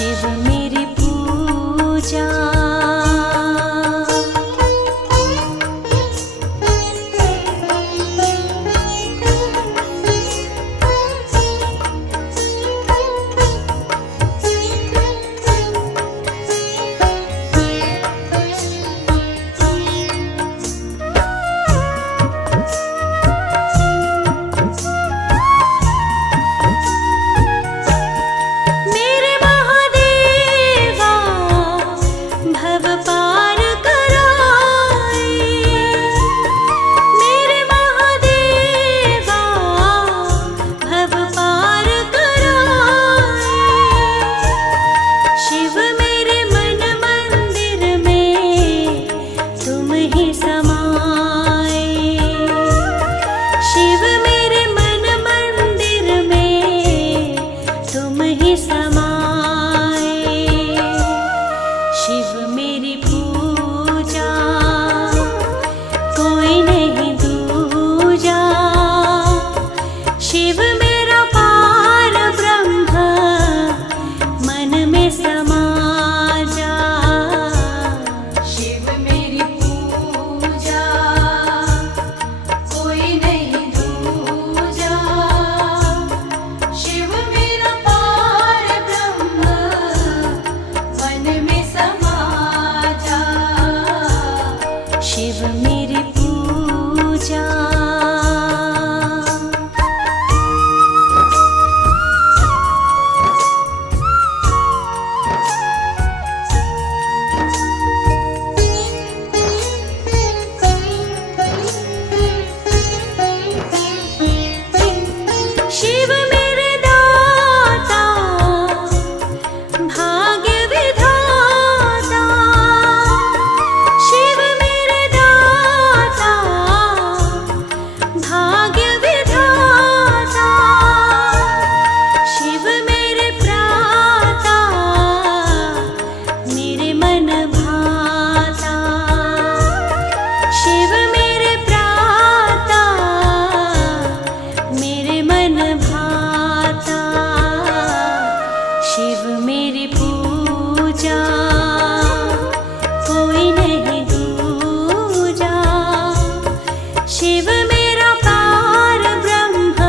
शिव मेरी पूजा। शिव मेरी पूजा, कोई नहीं दूजा। शिव मेरा पार ब्रह्म, मन में समा जा। शिव मेरी पूजा, कोई नहीं दूजा। शिव मेरा पार ब्रह्म, मन में समा जा। शिव मेरी पूजा। शिव मेरे दाता, भाग्य विधाता। शिव मेरे दाता, भाग्य विधाता। शिव मेरे प्राता, मेरे मन भाता। शिव मेरे प्राता, मेरे मन भाता। शिव मेरी पूजा, कोई नहीं दूजा। शिव मेरा पार ब्रह्म,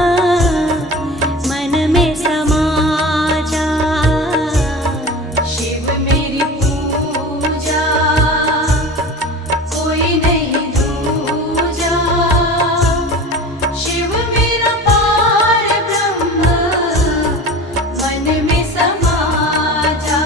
मन में समा जा। शिव मेरी पूजा, कोई नहीं दूजा। शिव मेरा पार ब्रह्म, मन में समा जा।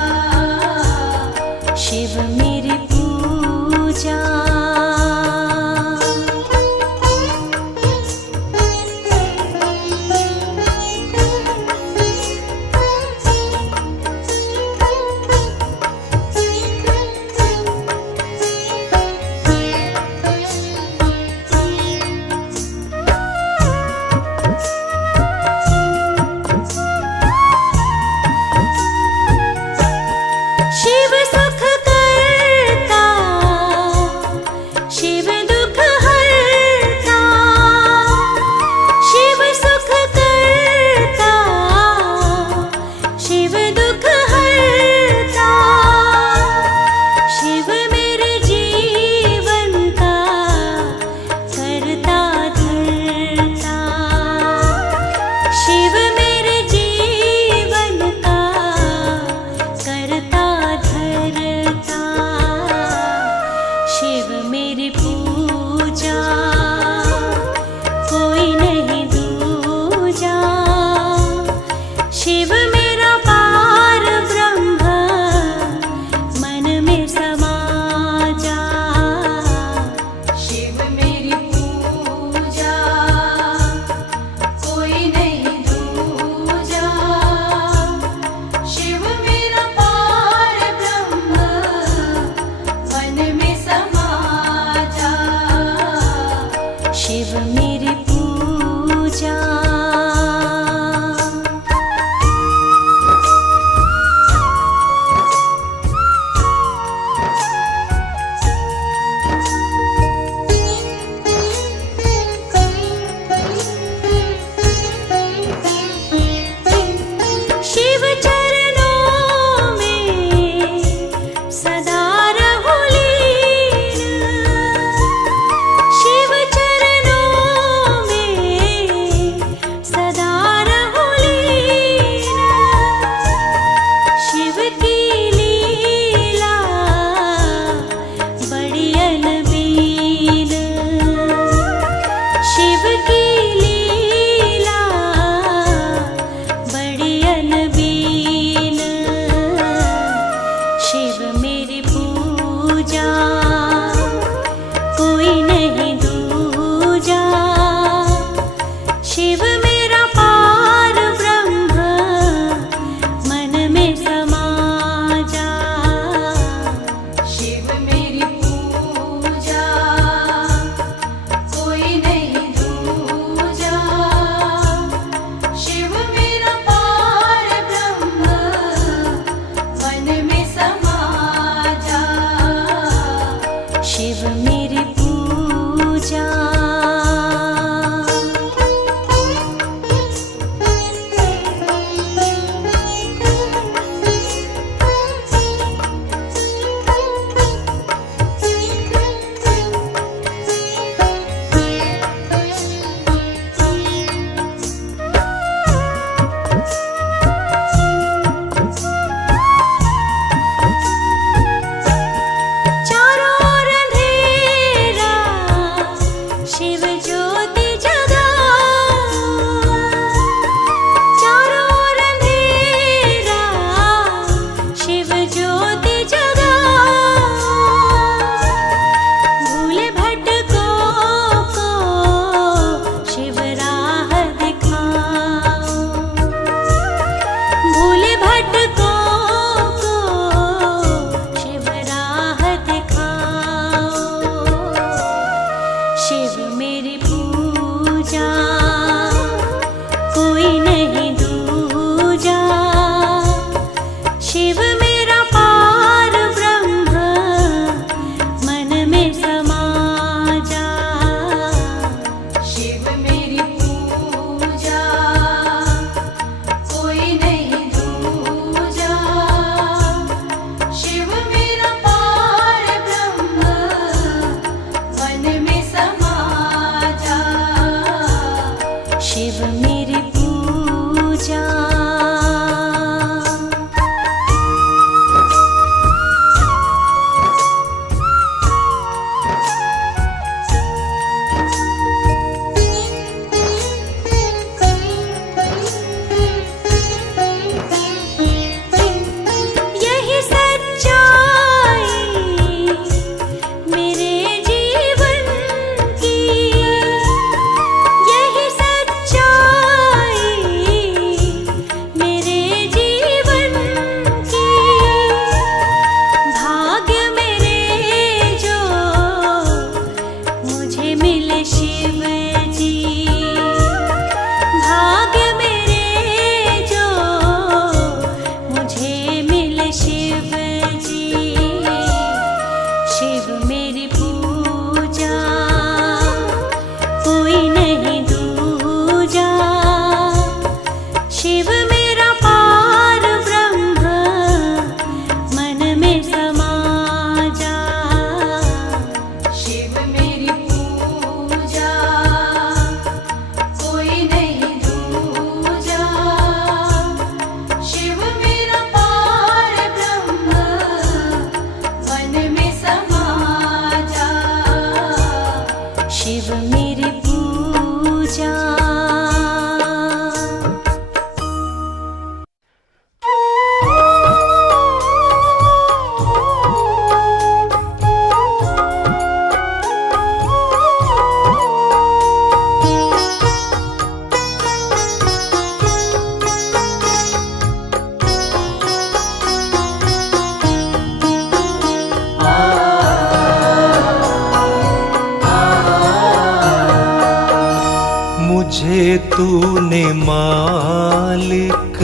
मुझे तूने मालिक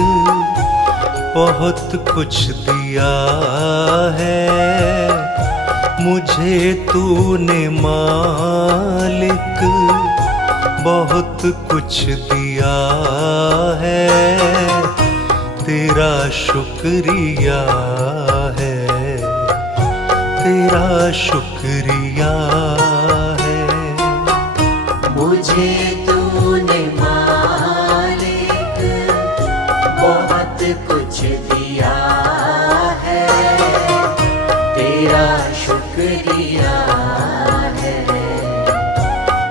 बहुत कुछ दिया है, मुझे तूने मालिक बहुत कुछ दिया है, तेरा शुक्रिया है, तेरा शुक्रिया है। मुझे तूने मालिक बहुत कुछ दिया है, तेरा शुक्रिया है,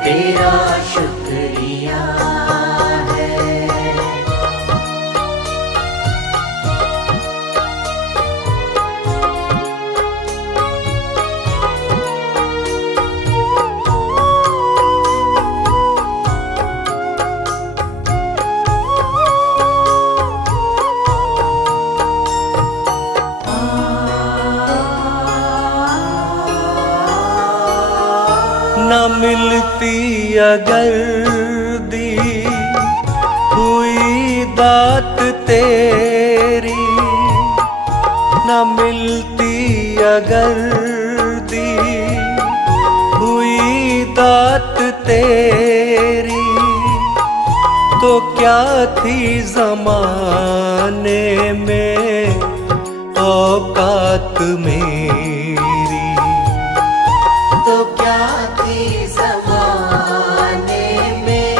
तेरा शुक्रिया है। न मिलती अगर दी हुई दात तेरी, न मिलती अगर दी हुई दात तेरी, तो क्या थी ज़माने में औकात मेरी, तो क्या थी ज़माने में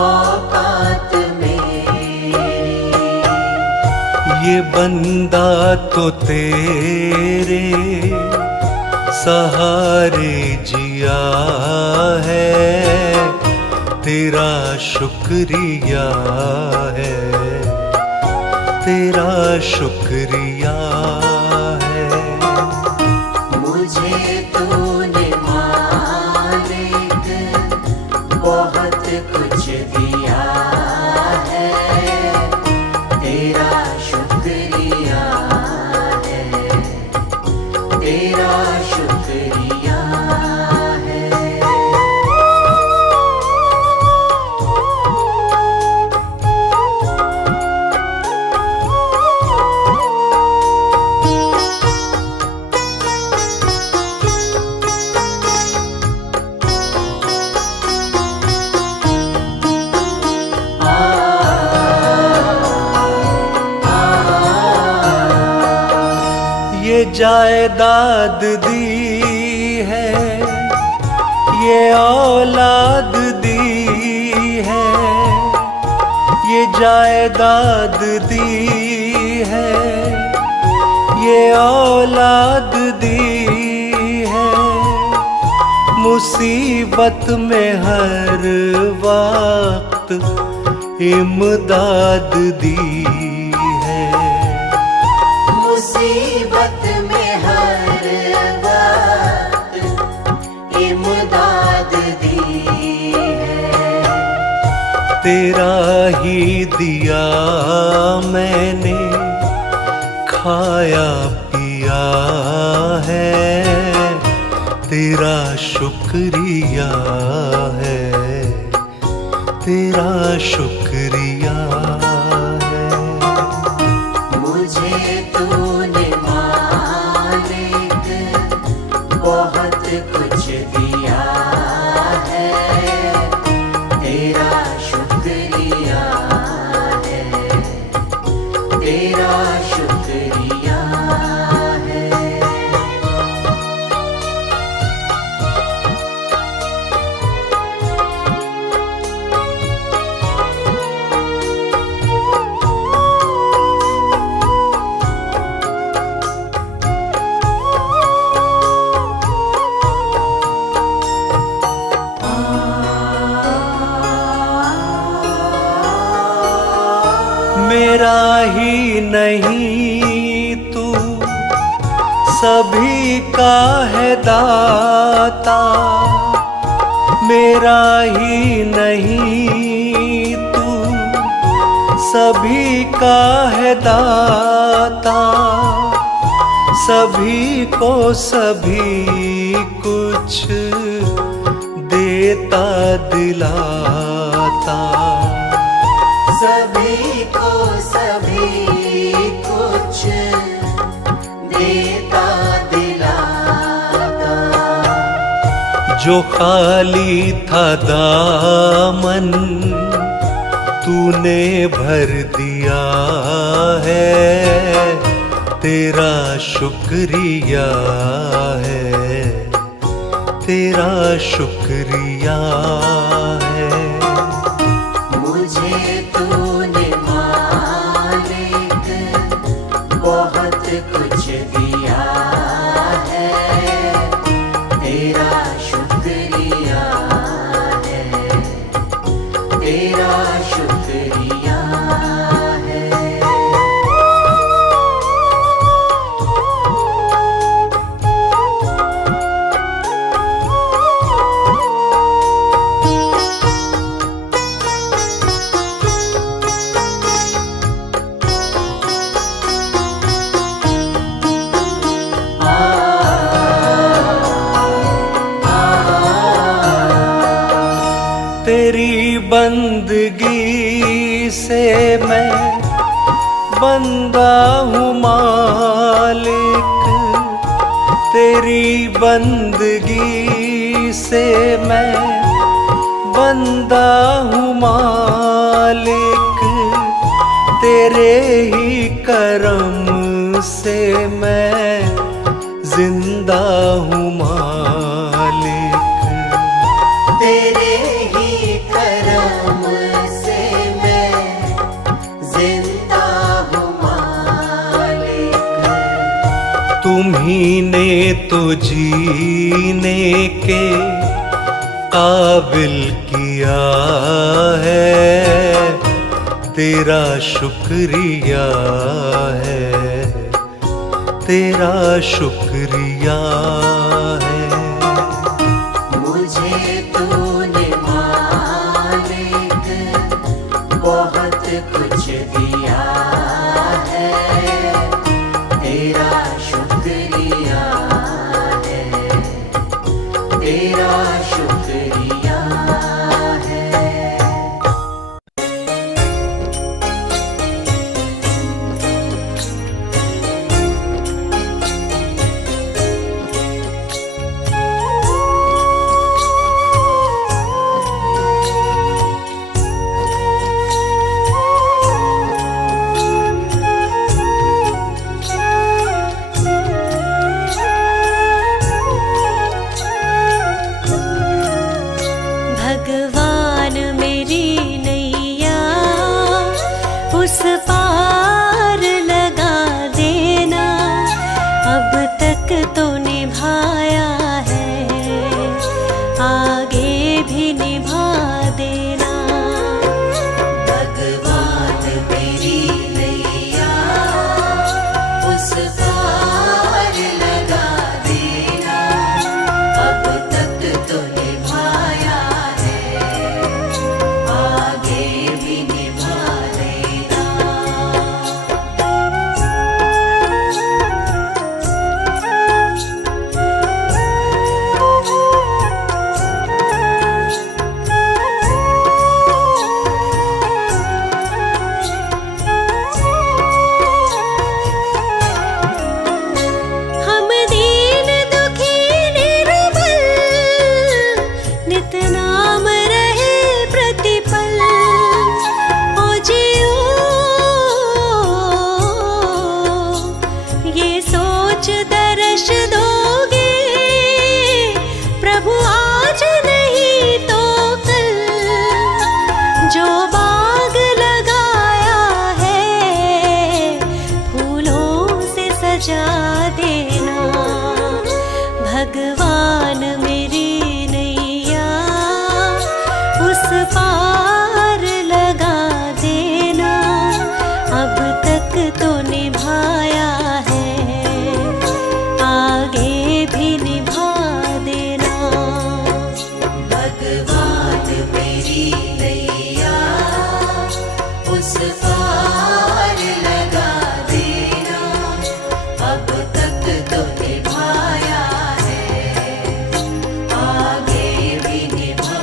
औकात मेरी। ये बंदा तो तेरे सहारे जिया है, तेरा शुक्रिया है, तेरा शुक्रिया है। मुझे तूने मालिक बहुत कुछ दिया है, तेरा शुक्रिया है, तेरा शुक्रिया है। ये जायदाद दी है, ये औलाद दी है, ये जायदाद दी है, ये औलाद दी है, मुसीबत में हर वक्त इमदाद दी है, मुसीबत में हर वक्त इमदाद दी है। तेरा ही दिया मैंने खाया पिया है, तेरा शुक्रिया है, तेरा शुक्रिया है। मुझे तूने मालिक बहुत कुछ दिया है, तेरा शुक्रिया है, तेरा शुक्रिया है। मेरा ही नहीं तू सभी का है दाता, मेरा ही नहीं तू सभी का है दाता, सभी को सभी कुछ दे देता दिलाता, सभी को सभी कुछ देता दिलाता। जो खाली था दामन तूने भर दिया है, तेरा शुक्रिया है, तेरा शुक्रिया है। मुझे तूने मालिक बहुत कुछ दिया है, तेरा शुक्रिया है, तेरा शुक्रिया है। तेरी बंदगी से मैं बंदा हूँ मालिक, तेरी बंदगी से मैं बंदा हूँ मालिक, तेरे ही करम से मैं जिंदा हूँ मालिक। तेरे ही करम से मैं जिंदा हूँ मालिक। तुम्ही ने तो जीने के काबिल किया है, तेरा शुक्रिया है, तेरा शुक्रिया है। मुझे तूने मालिक बहुत कुछ दिया है, तेरा शुक्रिया है, तेरा शुक्रिया है। भगवान मेरी नैया उस पार लगा देना, अब तक तो निभाया है, आगे भी निभा देना। भगवान मेरी नैया उस पार लगा देना, अब तक तो निभाया है, आगे भी निभा देना। हम दीन दुखी निर्बल नित नाम रहे प्रतिपल, ओ जियो ये सोच दर्श दोगे, प्रभु आज नहीं तो कल, जो बाग लगाया है फूलों से सजा देना। भगवान मेरी नैया उस पार लगा देना, अब तक तो निभाया है, आगे भी निभा देना। भगवान मेरी नैया उस पार लगा देना, अब तक तो निभाया है, आगे भी निभा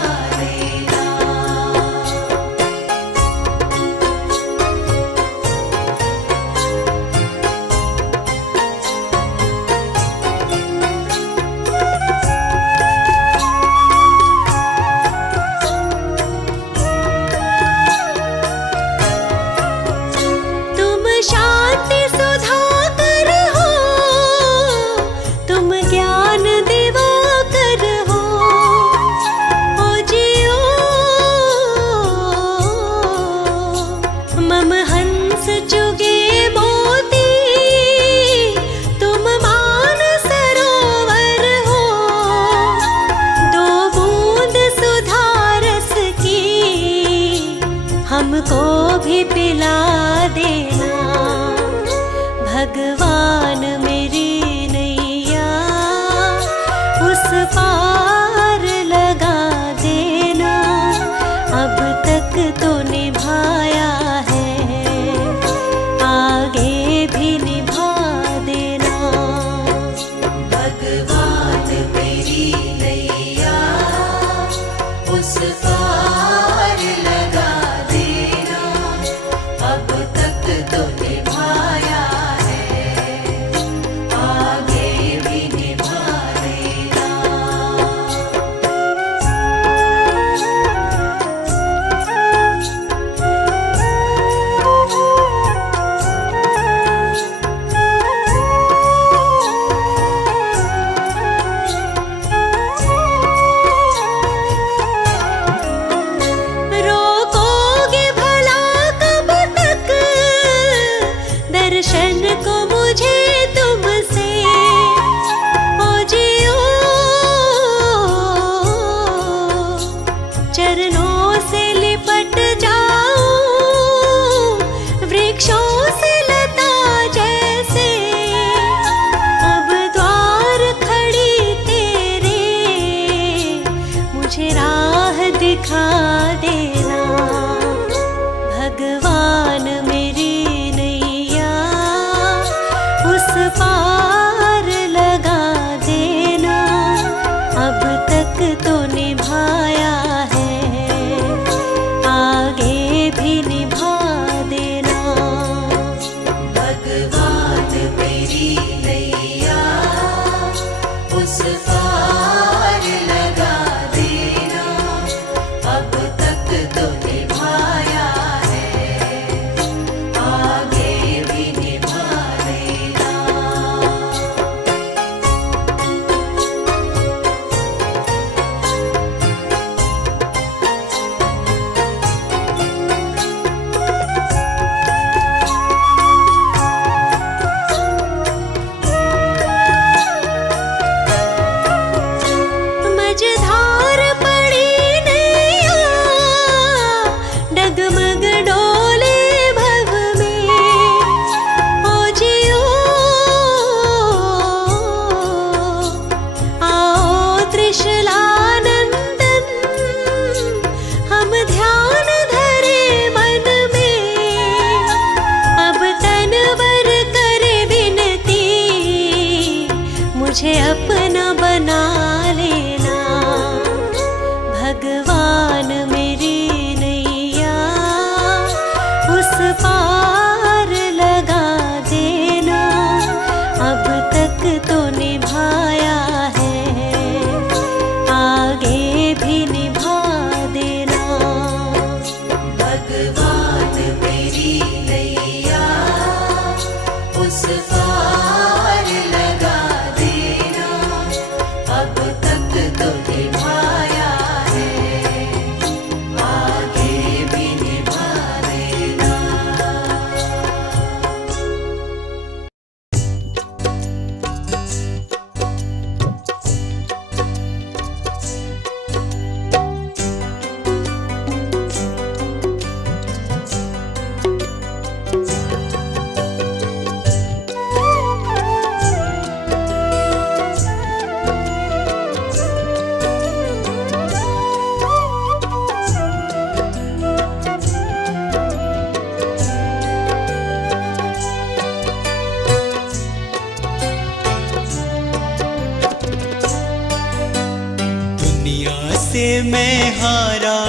से मैं हारा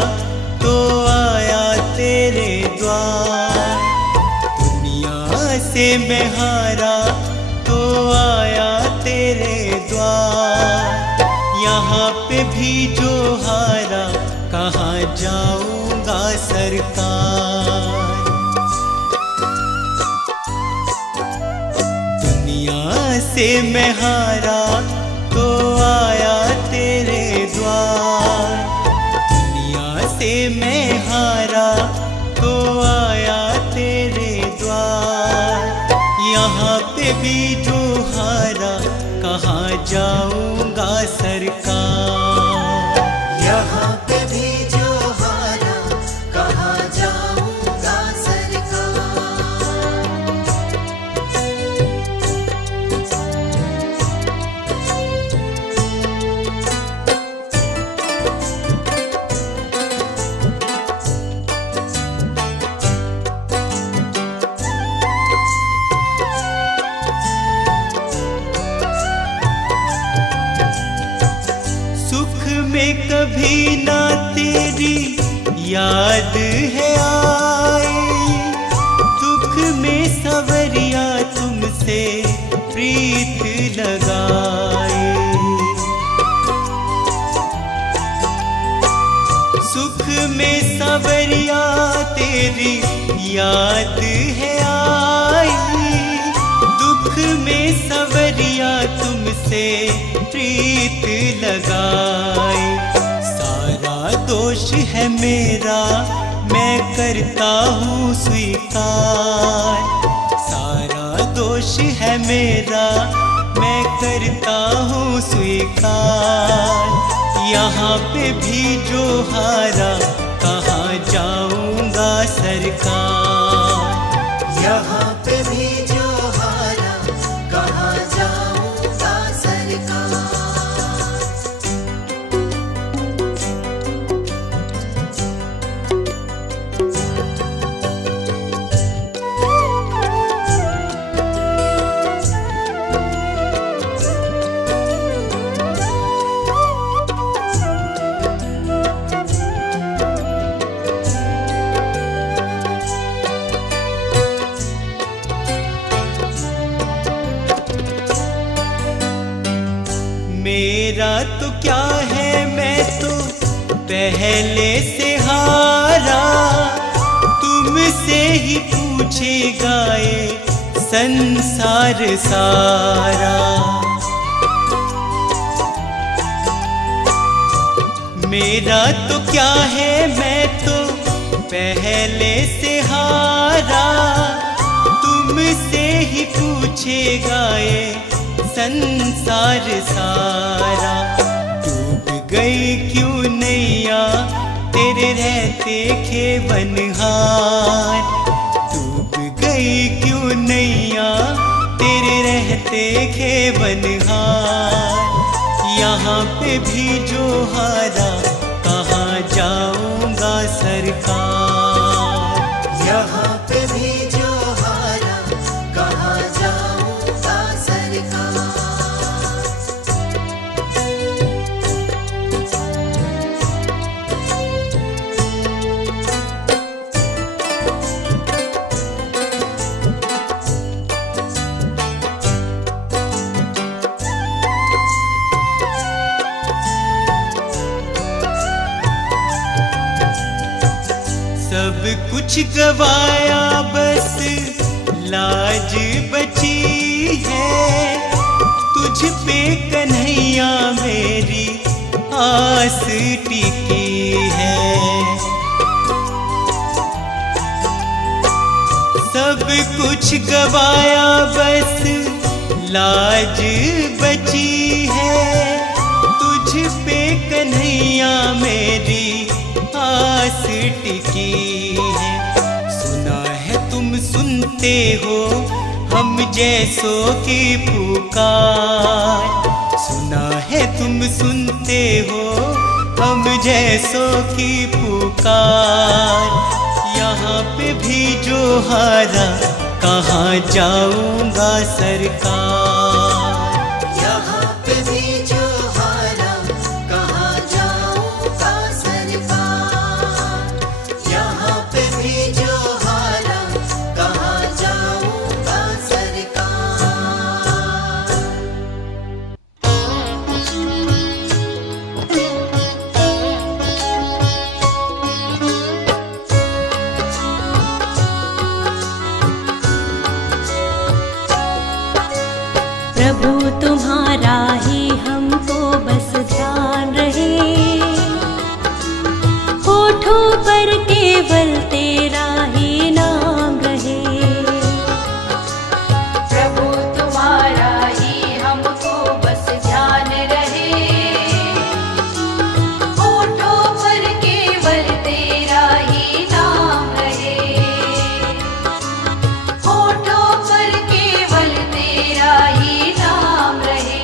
तो आया तेरे द्वार, दुनिया से मैं हारा तो आया तेरे द्वार। यहाँ पे भी जो हारा कहाँ जाऊंगा सरकार। दुनिया से मैं हारा तो आया तेरे द्वार, दुनिया से मैं हारा तो आया तेरे द्वार। यहाँ पे भी जो हारा कहाँ जाऊंगा सरकार। यहाँ पे भी जो हारा कहाँ जाऊंगा सरकार। सुख में कभी ना तेरी याद है आई, दुख में सवरिया तुमसे प्रीत लगाए। सुख में सवरिया तेरी याद है आई, दुख में सवरिया तुमसे प्रीत लगाए। सारा दोष है मेरा मैं करता हूँ स्वीकार, सारा दोष है मेरा मैं करता हूँ स्वीकार। यहाँ पे भी जो हारा कहाँ जाऊंगा सरकार। यहाँ पे भी जो हारा कहाँ जाऊंगा सरकार। मेरा तो क्या है मैं तो पहले से हारा, तुमसे ही पूछेगा ये संसार सारा। मेरा तो क्या है मैं तो पहले से हारा, तुमसे ही पूछेगा ये संसार सारा। डूब गई क्यों नैया तेरे रहते खेवनहार, डूब गई क्यों नैया तेरे रहते खेवनहार। यहाँ पे भी जो हारा कहाँ जाऊंगा सरकार। यहाँ पे भी जो हारा कहाँ जाऊंगा सरकार। सब कुछ गवाया बस लाज बची है, तुझ पे कन्हैया मेरी आस टिकी है। सब कुछ गवाया बस लाज बची है, तुझ पे कन्हैया मेरी आस टिकी है। सुना है तुम सुनते हो हम जैसों की पुकार, सुना है तुम सुनते हो हम जैसों की पुकार। यहाँ पे भी जो हारा कहाँ जाऊंगा सरकार। यहाँ पे भी जो हारा कहाँ जाऊंगा प्रभु तुम्हारा ही हमको बस ध्यान रहे, होठों पर केवल तेरा ही नाम रहे। प्रभु तुम्हारा ही हमको बस ध्यान रहे, होठों पर केवल तेरा ही नाम रहे, होठों पर केवल तेरा ही नाम रहे।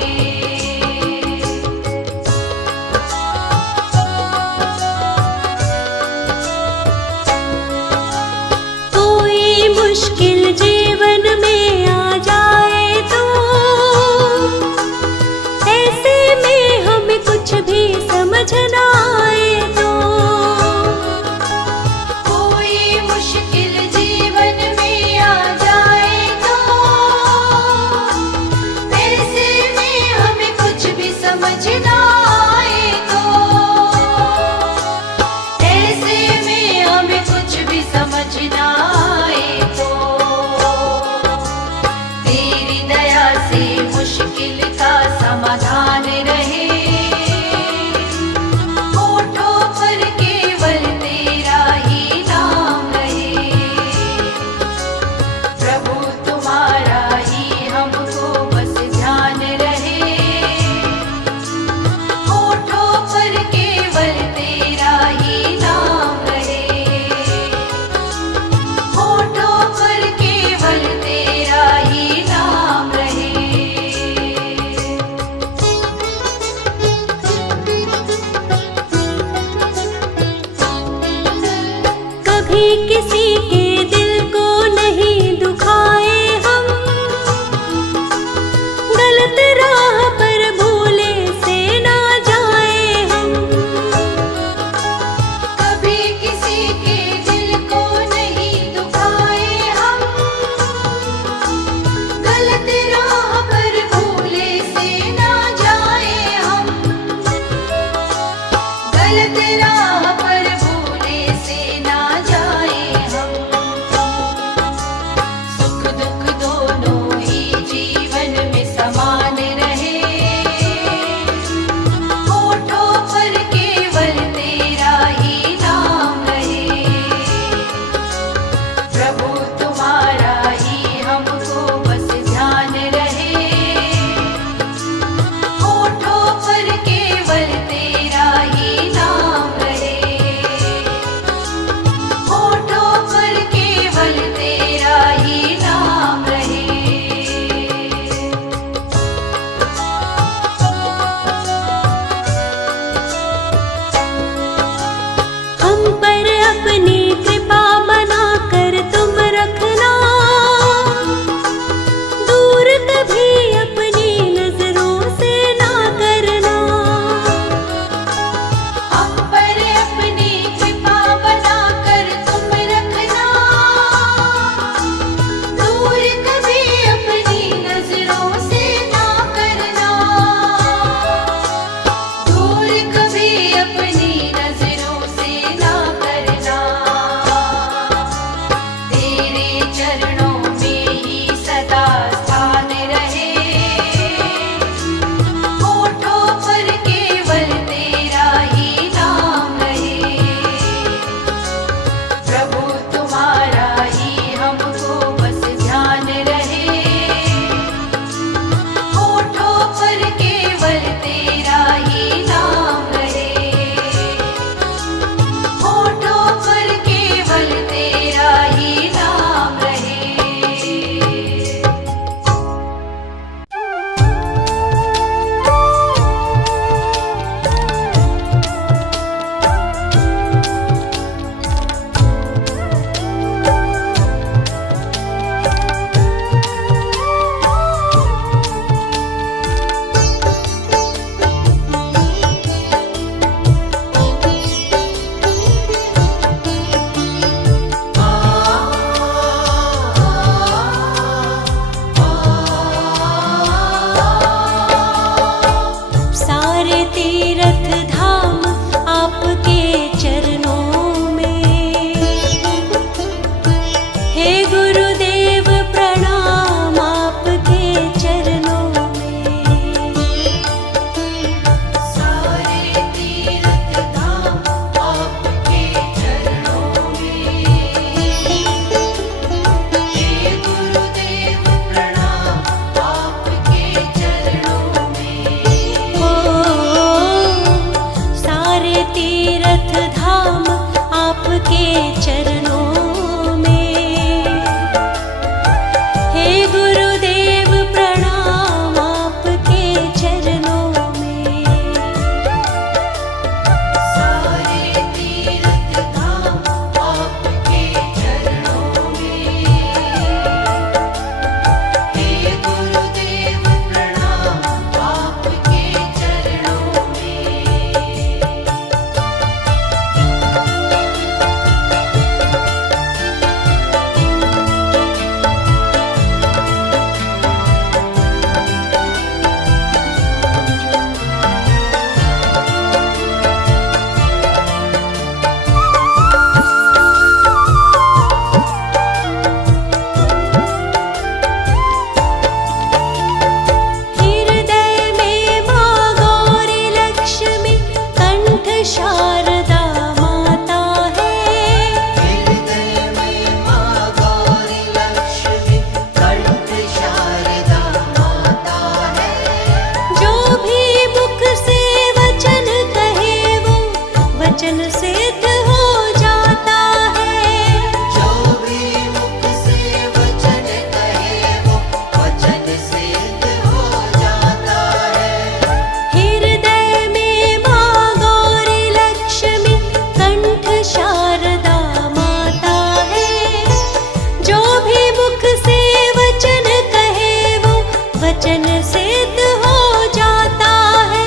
वचन सिद्ध हो जाता है,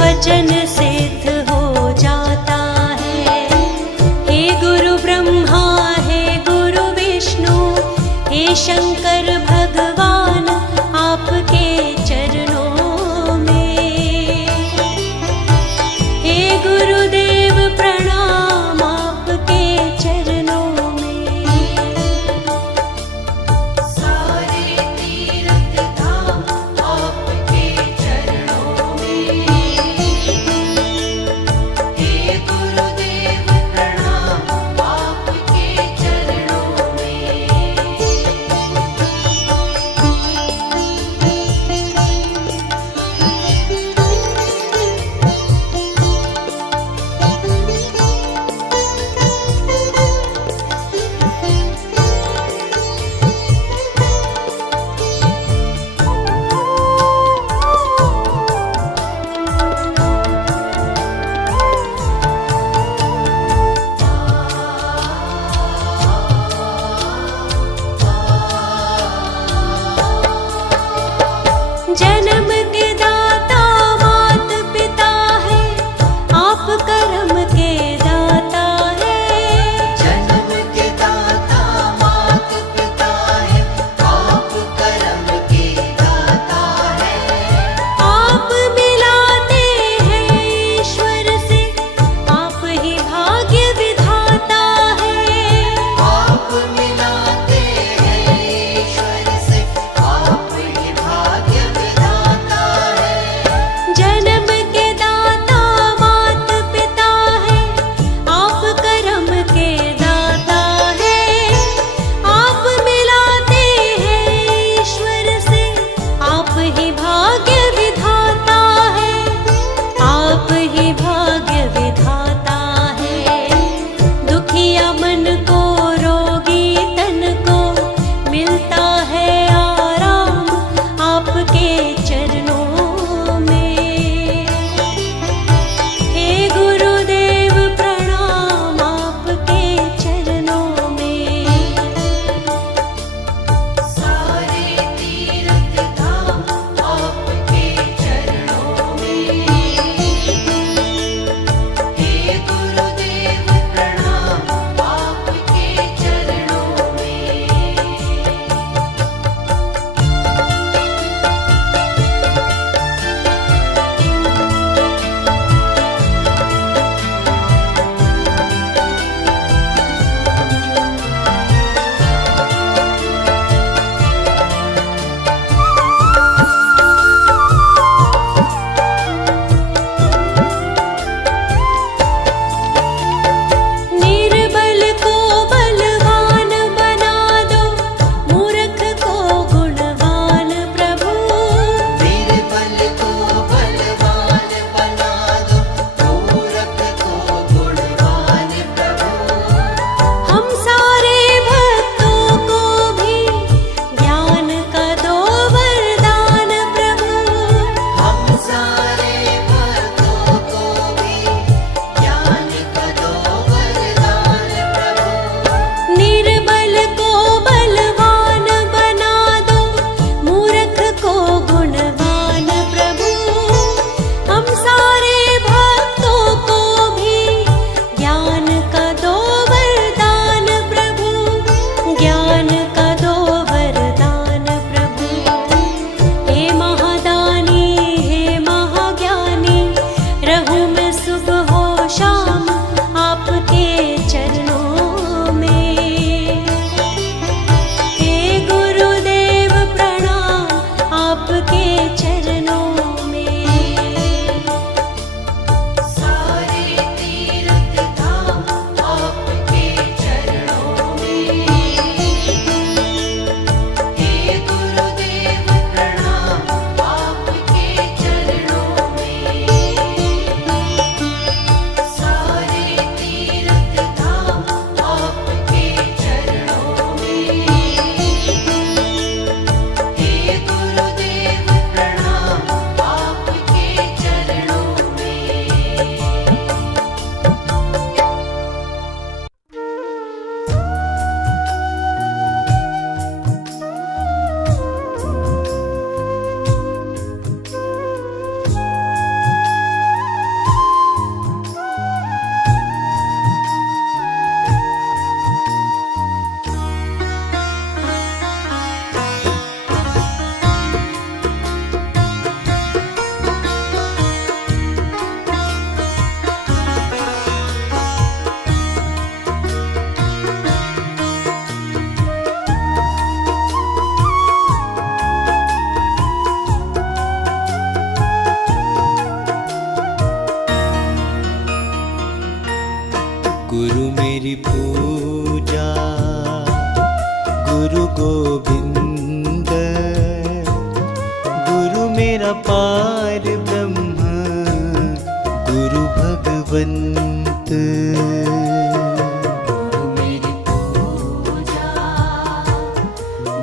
वचन सिद्ध हो जाता है। हे गुरु ब्रह्मा, हे गुरु विष्णु, हे शंकर भगवान, आपके चरणों में। हे गुरुदेव प्रणाम, आपके चरणों में। सारे तीर्थ धाम आपके चरणों में। हे गुरुदेव प्रणाम आपके चरणों में। जन्म के दाता मात पिता है, आप कर्म के दाता है। जन्म के दाता मात पिता है, आप कर्म के दाता है। आप मिलाते हैं ईश्वर से, आप ही भाग्य विधाता है। आप मिलाते हैं ईश्वर से, आप ही भाग्य विधाता है। जन्म के दाता मात पिता है, आप कर्म के दाता है। आप मिलाते हैं ईश्वर से, आप ही भाग्य विधाता है। आप ही भाग्य विधाता है। दुखिया मन को, रोगी तन को, मिलता है आराम आपके चरणों में। हे गुरुदेव प्रणाम आपके चरणों में। सारे तीर्थ धाम आपके चरणों में। हे गुरुदेव प्रणाम आपके चरणों में। निर्बल को बलवान बना दो, मूर्ख को गुणवान प्रभु। बीरबल को बलवान बना दो, मूर्ख को गुणवान प्रभु। हम सारे भक्तों को भी ज्ञान का दो वरदान प्रभु। हम सारे भक्तों को भी ज्ञान का दो वरदान प्रभु। निर्बल को बलवान बना दो, मूर्ख को गुणवान प्रभु। हम सारे भक्तों को भी ज्ञान का दो वरदान प्रभु। ज्ञान का दो वरदान प्रभु। हे महादानी, हे महाज्ञानी, रहूं मैं सुबह हो शाम आपके चरणों में। हे गुरुदेव प्रणाम आपके चरणों में। सारे तीर्थ धाम आपके चरणों में। हे गुरुदेव प्रणाम आपके चरणों में। सारे तीर्थ धाम आपके चरणों में। हे गुरुदेव प्रणाम पूजा। गुरु गोविंद गुरु मेरा पार ब्रह्म, गुरु भगवंत। गुरु मेरी पूजा,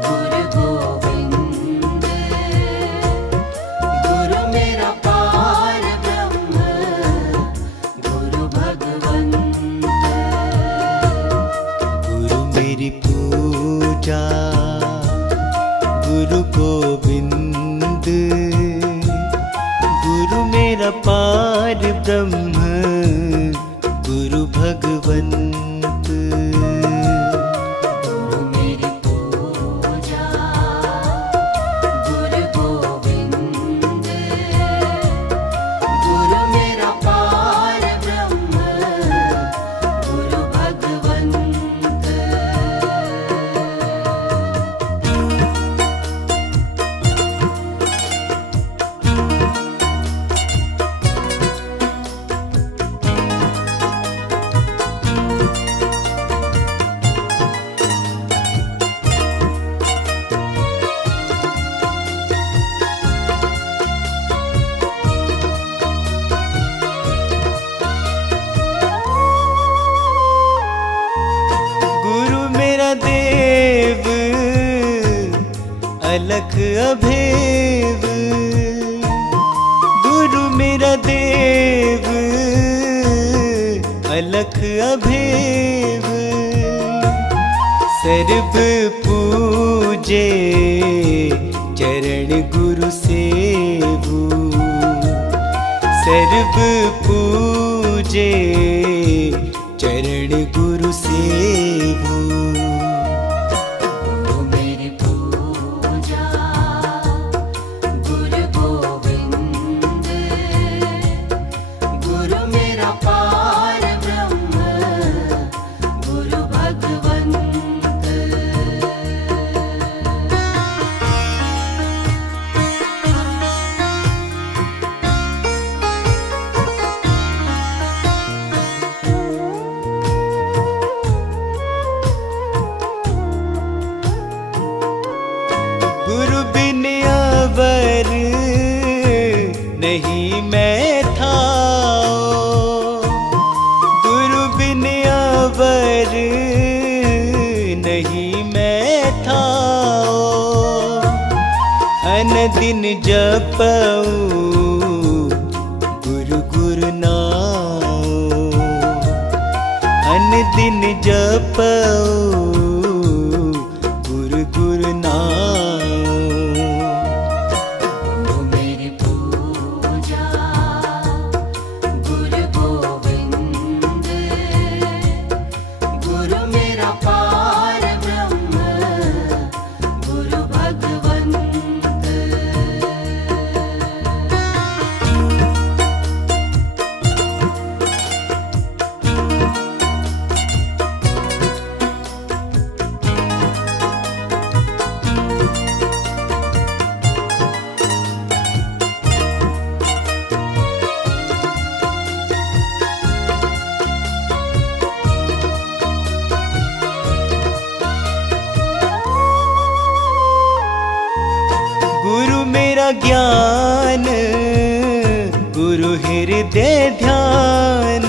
गुरु गोविंद गुरु मेरा पार ब्रह्म, गुरु भगवंत। गुरु मेरी पूजा, गुरु गोविंद गुरु मेरा पार ब्रह्म, गुरु भगवंत। गुरु मेरी पूजा, गुरु गोविंद गुरु मेरा पार ब्रह्म, गुरु भगवंत। गुरु मेरा देव अलख अभेव, गुरु मेरा देव अलख अभेव। सर्व पूजे चरण गुरु सेवु, सर्व पूजे चरण गुरु सेवु। गुरु मेरी पूजा, गुरु गोविंद गुरु मेरा पार ब्रह्म, गुरु भगवंत। गुरु बिन अवर नहीं मैं थाओ, गुरु बिन अवर नहीं मैं थाओ। अन दिन जपऊं गुरु गुरु नाओ, अन दिन जपऊं गुरु गुरु नाओ। गुरु मेरी पूजा, गुरु गोविंद गुरु मेरा पार ब्रह्म, गुरु भगवंत। गुरु मेरा ज्ञान गुरु हृदय ध्यान,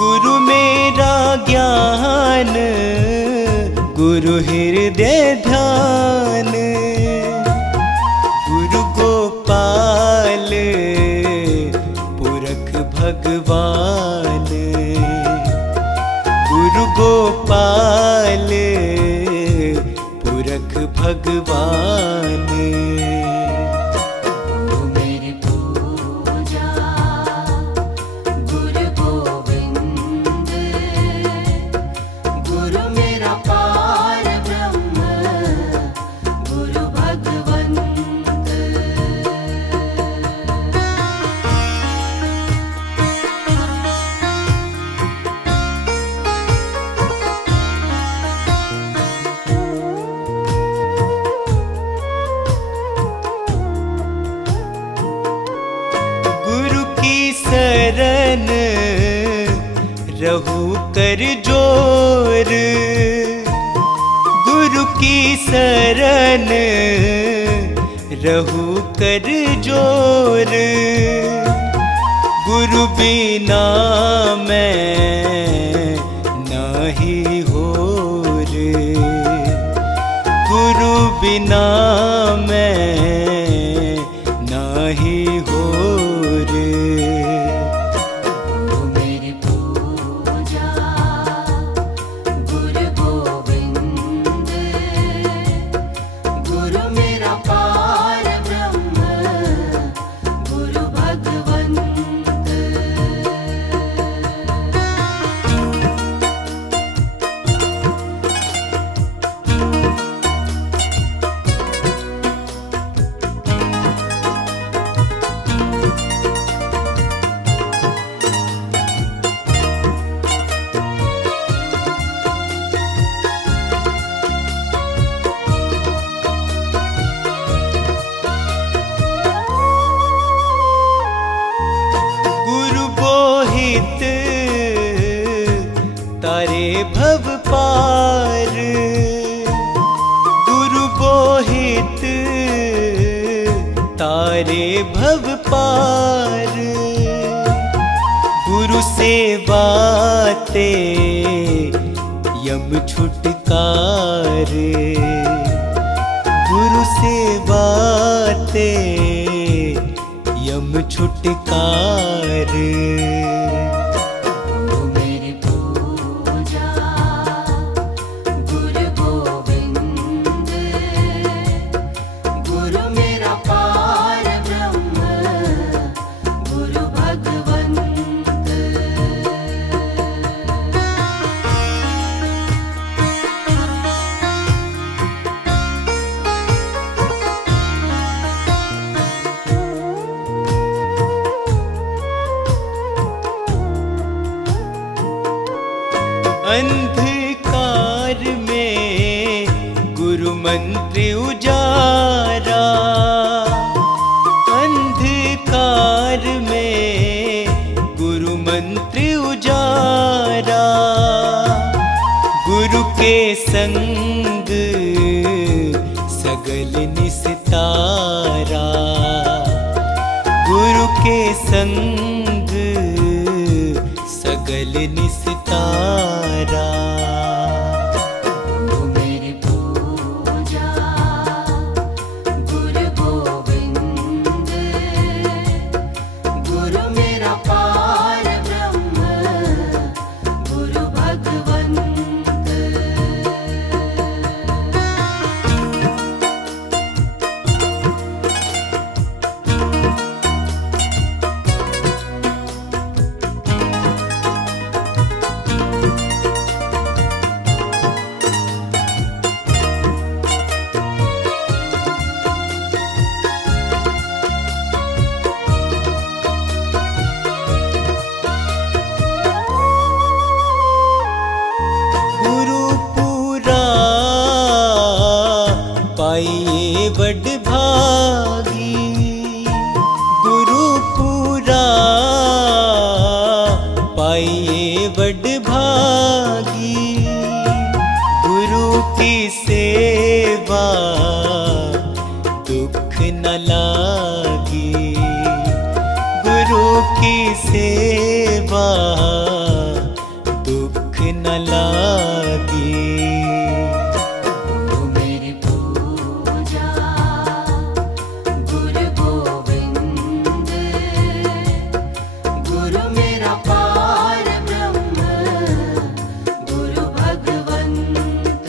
गुरु मेरा ज्ञान गुरु हृदय ध्यान। गुरु गोपाल पुरख भगवान, गुरु गोपाल पुरख भगवान। गुरु मेरी पूजा, गुरु गोविंद गुरु मेरा पार ब्रह्म, गुरु भगवंत। रहू कर जोर, गुरु की शरण रहू कर जोर। गुरु बिना मैं नहीं होर, गुरु बिना मैं नहीं होर। गुरु मेरी पूजा गुरु गोविंद, गुरु मेरा पार ब्रह्म गुरु भगवंत। गुरु बोहित तारे भव पार, गुरु बोहित तारे भव पार। गुरु सेवा ते यम छुटकार, गुरु सेवा ते यम छुटकार। गुरु मेरी पूजा गुरु गोविंद, गुरु मेरा पार ब्रह्म गुरु भगवंत। अंधकार में गुरु मंत्र उजारा, अंधकार में गुरु मंत्र उजारा। गुरु के संग सगल निस्तारा, गुरु के संग सगल निस्तारा। गुरु मेरी पूजा गुरु गोविंद, गुरु मेरा पार ब्रह्म गुरु भगवंत। गुरु पूरा पाइए बड़ भागी, गुरु पूरा पाइए बड़ भागी। गुरु की सेवा दुख न लागी, गुरु की सेवा दुख न लागी। गुरु मेरी पूजा गुरु गोविंद, गुरु मेरा पार ब्रह्म गुरु भगवंत।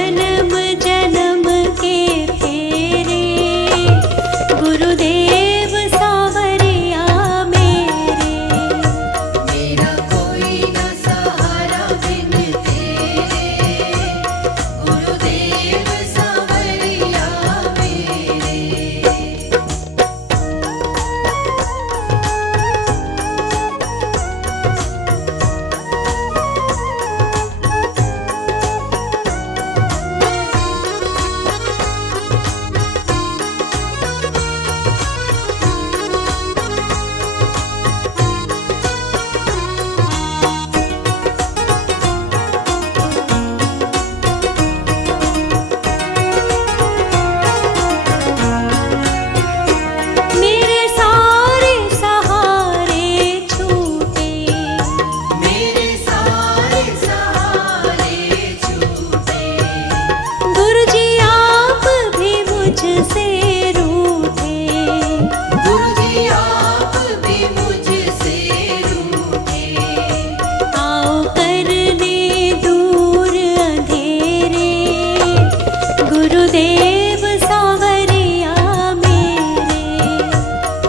जन्म जन्म के फेरे गुरुदेव सावरिया मेरे। मेरा कोई न सहारा बिन तेरे, गुरुदेव सावरिया मेरे। मेरे सारे सहारे छूटे, मेरे सारे सहारे छूटे, गुरुजी आप भी मुझसे रूठे। गुरुजी आप भी मुझसे रूठे। आओ करने दूर अंधेरे गुरुदेव सावरिया मेरे।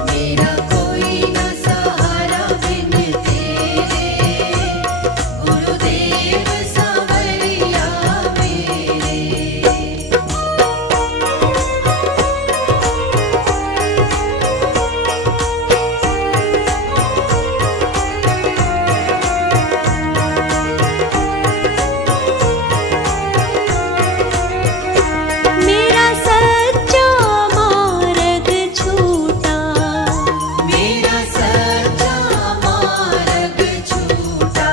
मेरा कोई न सहारा बिन तेरे, गुरुदेव सावरिया मेरे। मेरा सच्चा मार्ग छूटा, मेरा सच्चा मार्ग छूटा।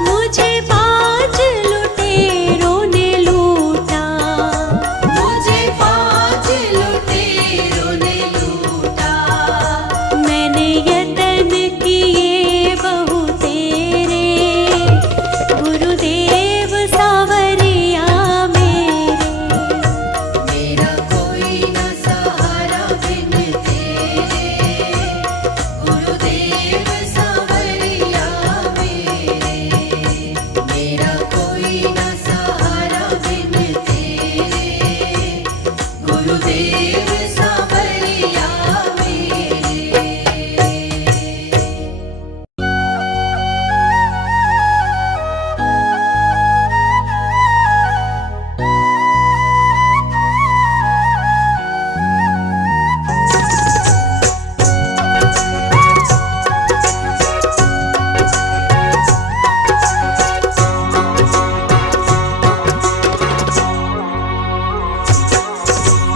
मुझे पांच लुटेरों ने लूटा। मुझे पांच लुटेरों ने लूटा। मैंने यतन किए बहु तेरे गुरुदेव सावरिया मेरे। मेरा कोई न सहारा बिन तेरे, गुरुदेव सावरिया मेरे। मेरा कोई न सहारा बिन तेरे, गुरुदेव सावरिया मेरे।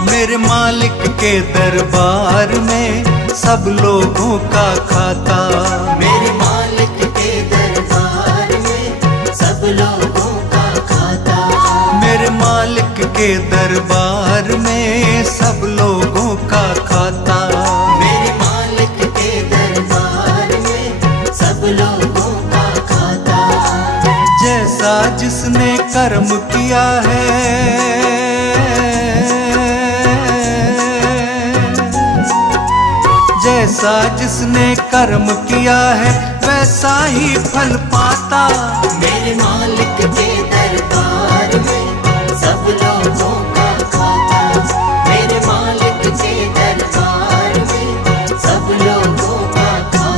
मेरे मालिक के दरबार में सब लोगों का खाता। मेरे मालिक के दरबार में सब लोगों का खाता। मेरे मालिक के दरबार में सब लोगों का खाता। मेरे मालिक के दरबार में सब लोगों का खाता। जैसा जिसने कर्म किया है, जैसा जिसने कर्म किया है वैसा ही फल पाता। मेरे मालिक के दरबार में सब लोगों का खाता। मेरे मालिक के दरबार में सब लोगों का खाता।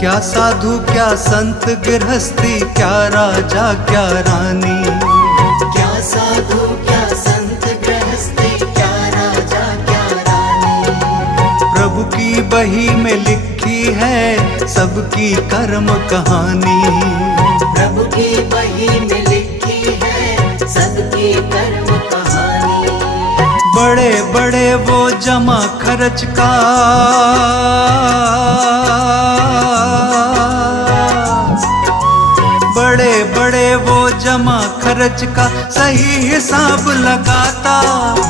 क्या साधु क्या संत गृहस्थी, क्या राजा क्या रानी, क्या साधु क्या संत गृहस्थी, क्या राजा क्या रानी। प्रभु की बही में लिखी है सबकी कर्म कहानी। प्रभु की बही में लिखी है सबकी कर्म कहानी। बड़े बड़े वो जमा खर्च का, बड़े बड़े वो जमा खर्च का सही हिसाब लगाता।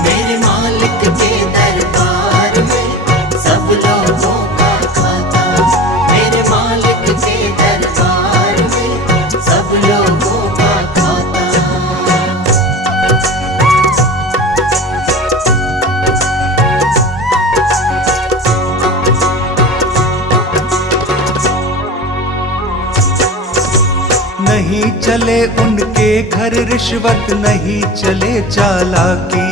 मेरे मालिक के दरबार में नहीं चले उनके घर रिश्वत, नहीं चले चालाकी।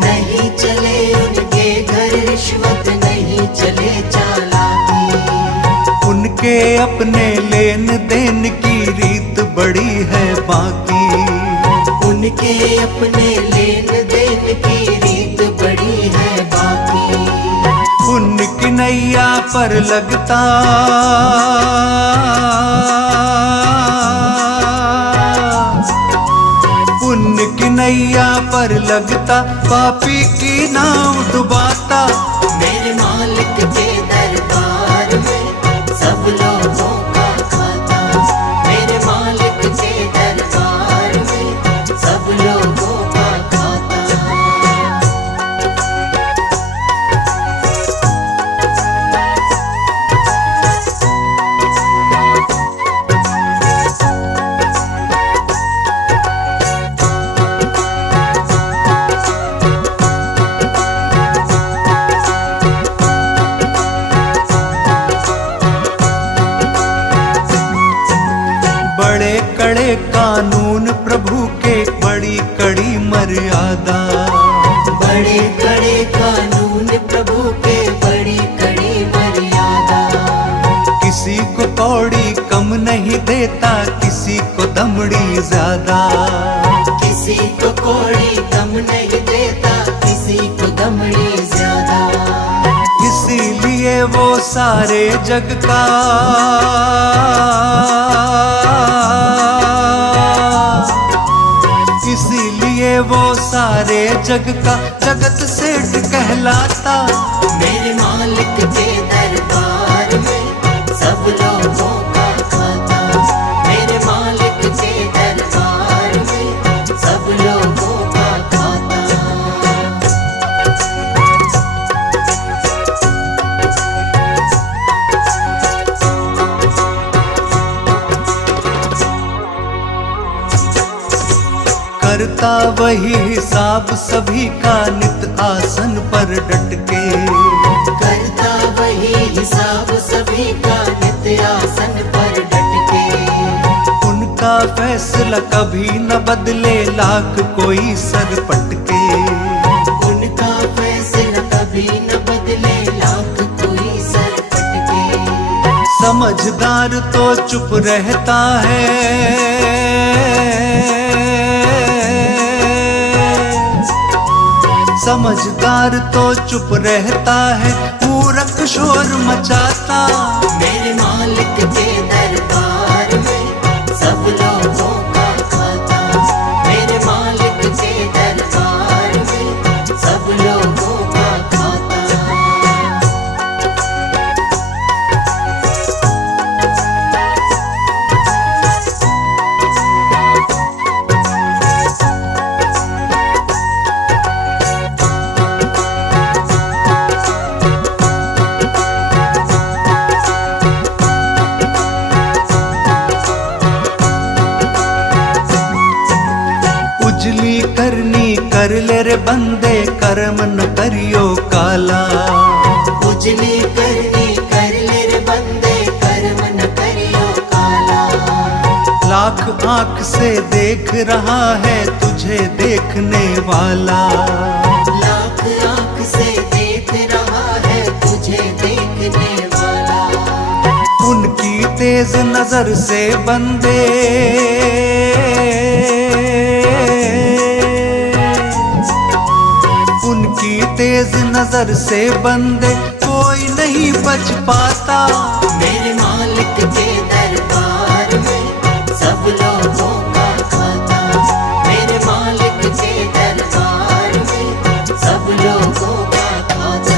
नहीं चले उनके घर रिश्वत, नहीं चले चालाकी। उनके अपने लेन देन की रीत बड़ी है बाकी। उनके अपने लेन देन की रीत बड़ी है बाकी। उनकी नैया पर लगता उनकी नैया पर लगता पापी की नाव डुबाता। मेरे मालिक के दरबार में सब लोगों का खाता। मेरे मालिक के दरबार में सब लोगों का खाता। बड़े कड़े कानून प्रभु के, बड़ी कड़ी मर्यादा। बड़े कड़े कानून प्रभु के, बड़ी कड़ी मर्यादा। किसी को कौड़ी कम नहीं देता, किसी को दमड़ी ज्यादा। किसी को कौड़ी कम नहीं देता, किसी को दमड़ी ज्यादा। इसीलिए वो सारे जग का इसीलिए वो सारे जग का जगत सेठ कहलाता। मेरे मालिक के दरबार में सब लोगों का खाता। मेरे मालिक के दरबार में सब लोगों का खाता। करता वही हिसाब सभी का, नित आसन पर डट के। करता वही हिसाब सभी का, नित्य आसन पर डट के। उनका फैसला कभी न बदले, लाख कोई सर पटके। उनका फैसला कभी न बदले, लाख कोई सर पटके। समझदार तो चुप रहता है, समझदार तो चुप रहता है, मूर्ख शोर मचाता। मेरे मालिक के दरबार में सब लोगों का खाता। मेरे मालिक के दरबार में सब लोगों का खाता। उजली करनी कर ले रे बंदे, कर्म न करियो काला। उजली करनी कर ले रे बंदे, कर्म न करियो काला। लाख आंख से देख रहा है तुझे देखने वाला। लाख आंख से देख रहा है तुझे देखने वाला। उनकी तेज नजर से बंदे उनकी तेज नजर से बंदे कोई नहीं बच पाता। मेरे मालिक के दरबार में सब लोगों का खाता। मेरे मालिक के दरबार में सब लोगों का खाता।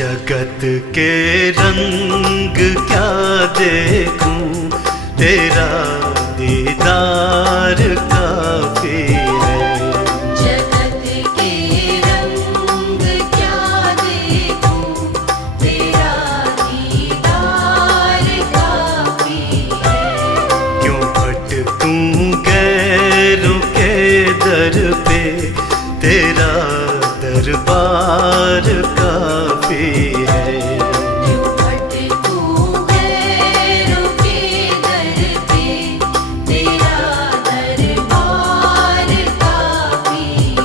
जगत के रंग क्या देखूं, तेरा दीदार काफी है। जगत के रंग क्या देखूं, तेरा दीदार काफी है। क्यों भटकूं गैरों के दर पे, तेरा दरबार काफी है। क्यों भटकूं गैरों के दर पे, तेरा दरबार काफी है।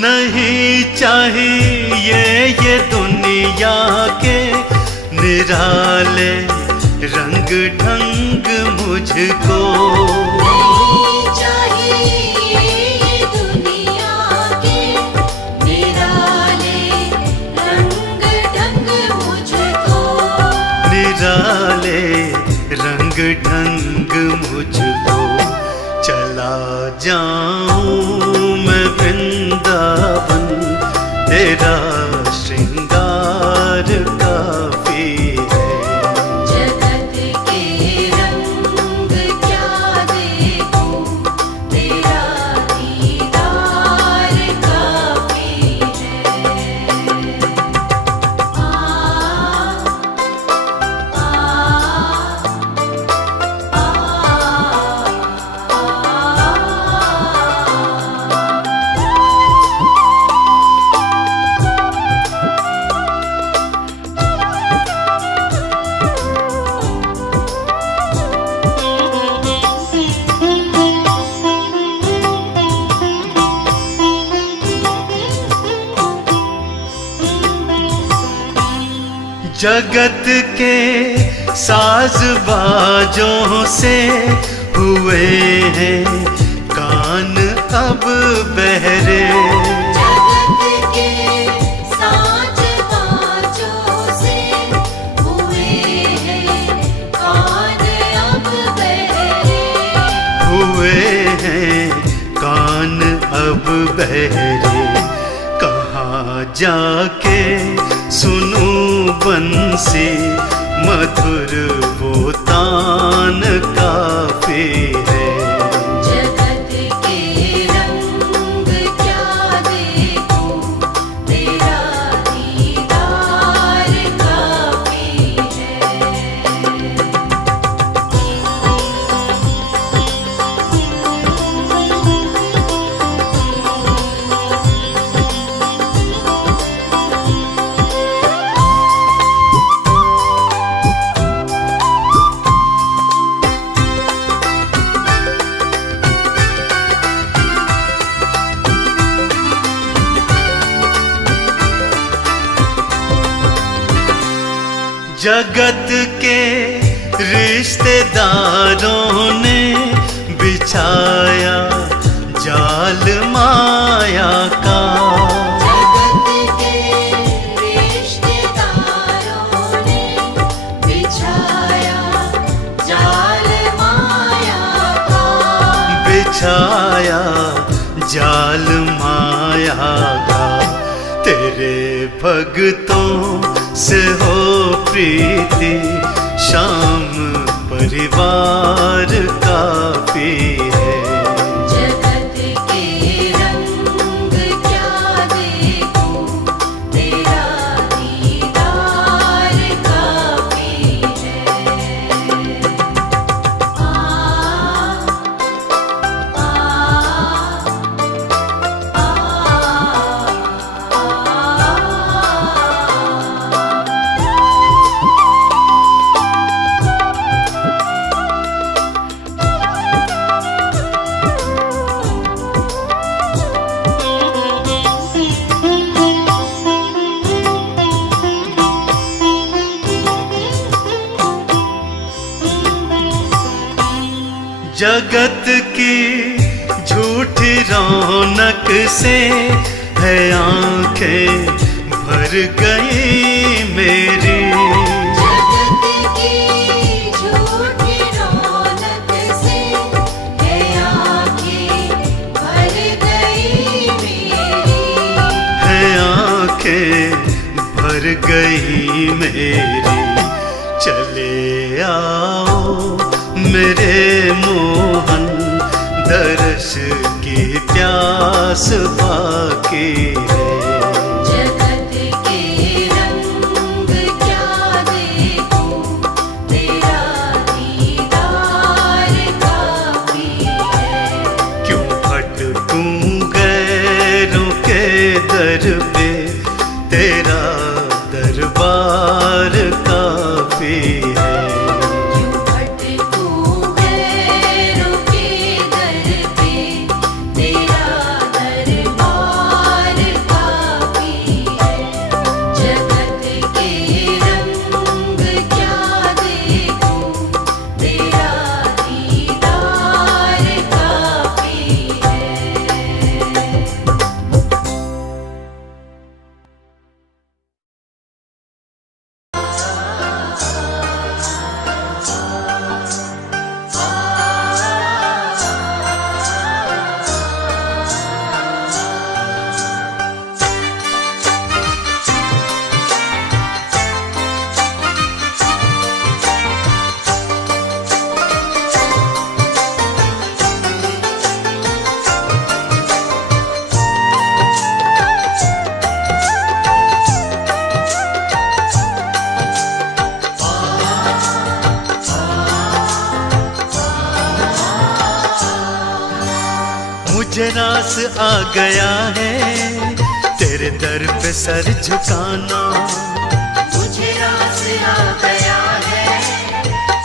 नहीं चाहिए ये दुनिया के निराले रंग ढंग मुझको। नहीं चाहिए ये दुनिया के निराले रंग ढंग मुझको। निराले रंग ढंग मुझको। चला जाऊं मैं वृंदावन, तेरा श्रृंगार काफी है। जगत के रंग क्या देखूं, तेरा दीदार काफी है। जगत के साज बाजों से हुए हैं कान अब बहरे। जगत के साज बाजों से हुए हैं कान अब बहरे। हुए हैं कान अब बहरे। कहाँ जाके सुनूं बंसी मधुर वो तान काफी है। जगत के रंग क्या देखूं, तेरा दीदार काफी है। जगत के रिश्तेदारों ने बिछाया जाल माया का। जगत के रिश्तेदारों ने बिछाया जाल माया का। बिछाया जाल माया का। तेरे भक्तों से हो प्रीति, शाम परिवार काफी है। जगत के रंग क्या देखूं, तेरा दीदार काफी है। जगत की झूठी रौनक से है आंखें भर गई मेरी। जगत की झूठी रौनक से है आँखें भर गई मेरी। है आंखें भर गई मेरी। चले आओ मेरे मोहन, दर्श की प्यास बाकी है। जगत के रंग क्या देखूं, तेरा दीदार काफी है। क्यों भटकूं गैरों के दर पे, तेरा दरबार काफी है। क्यों भटकूं गैरों के दर पे, तेरा दरबार काफी है। जगत के रंग क्या देखूं, तेरा दीदार काफी है। मुझे रास आ गया है तेरे दर पे सर झुकाना। मुझे रास आ गया है,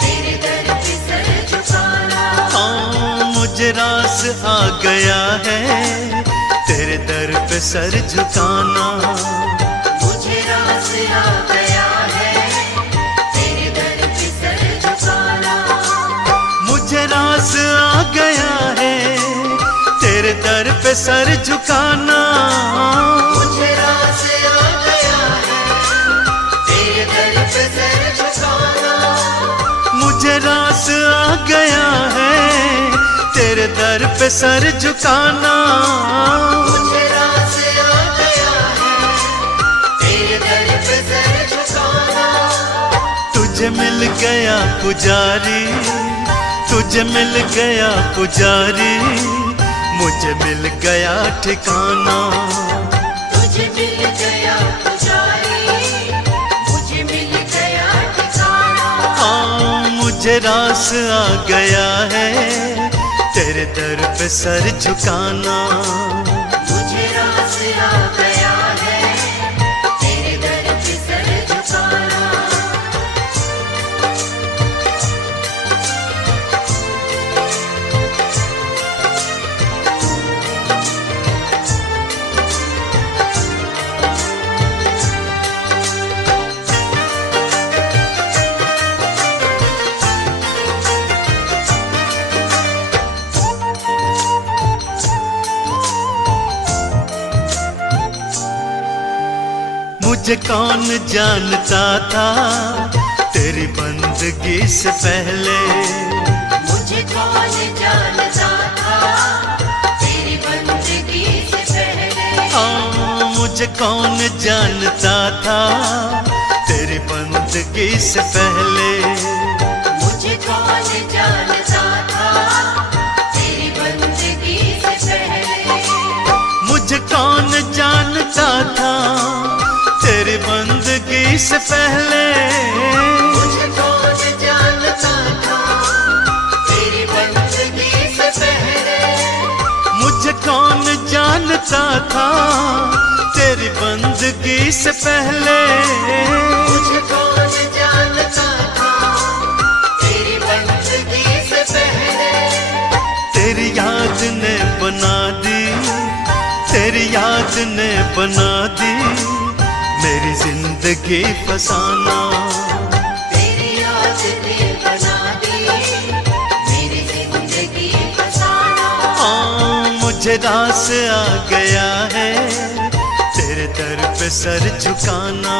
तेरे दर पे सर झुकाना। हाँ, मुझे रास आ गया है तेरे दर पे सर झुकाना। मुझे रास आ गया है, तेरे दर पे सर झुकाना। मुझे रास आ गया है तेरे दर पे सर झुकाना। मुझे रास आ गया है, तेरे दर पे सर झुकाना। मुझे रास आ गया है तेरे दर पे सर झुकाना। मुझे रास आ गया है, तेरे दर पे सर झुकाना। तुझे मिल गया पुजारी, तुझे मिल गया पुजारी, मुझे मिल गया ठिकाना। तुझे मिल गया पुजारी, मुझे मिल गया ठिकाना। हाँ, मुझे रास आ गया है तेरे दर पे सर झुकाना। मुझे रास आ गया है, तेरे दर पे सर झुकाना। मुझे कौन जानता था तेरी बंदगी से पहले। मुझे कौन जानता था, तेरी बंदगी से पहले। हाँ, मुझे कौन जानता था तेरी बंदगी से पहले। मुझे कौन जानता था, तेरी बंदगी से पहले। मुझे कौन जानता था तेरी बंदगी से पहले। मुझे कौन जानता था, तेरी बंदगी से पहले। मुझे कौन जानता था तेरी बंदगी से पहले। मुझे कौन जानता था, तेरी बंदगी से पहले। तेरी याद ने बना दी, तेरी याद ने बना दी मेरी जिंदगी फसाना। तेरी याद ने बना दी मेरी जिंदगी मुझे रास आ गया है तेरे दर पे सर झुकाना।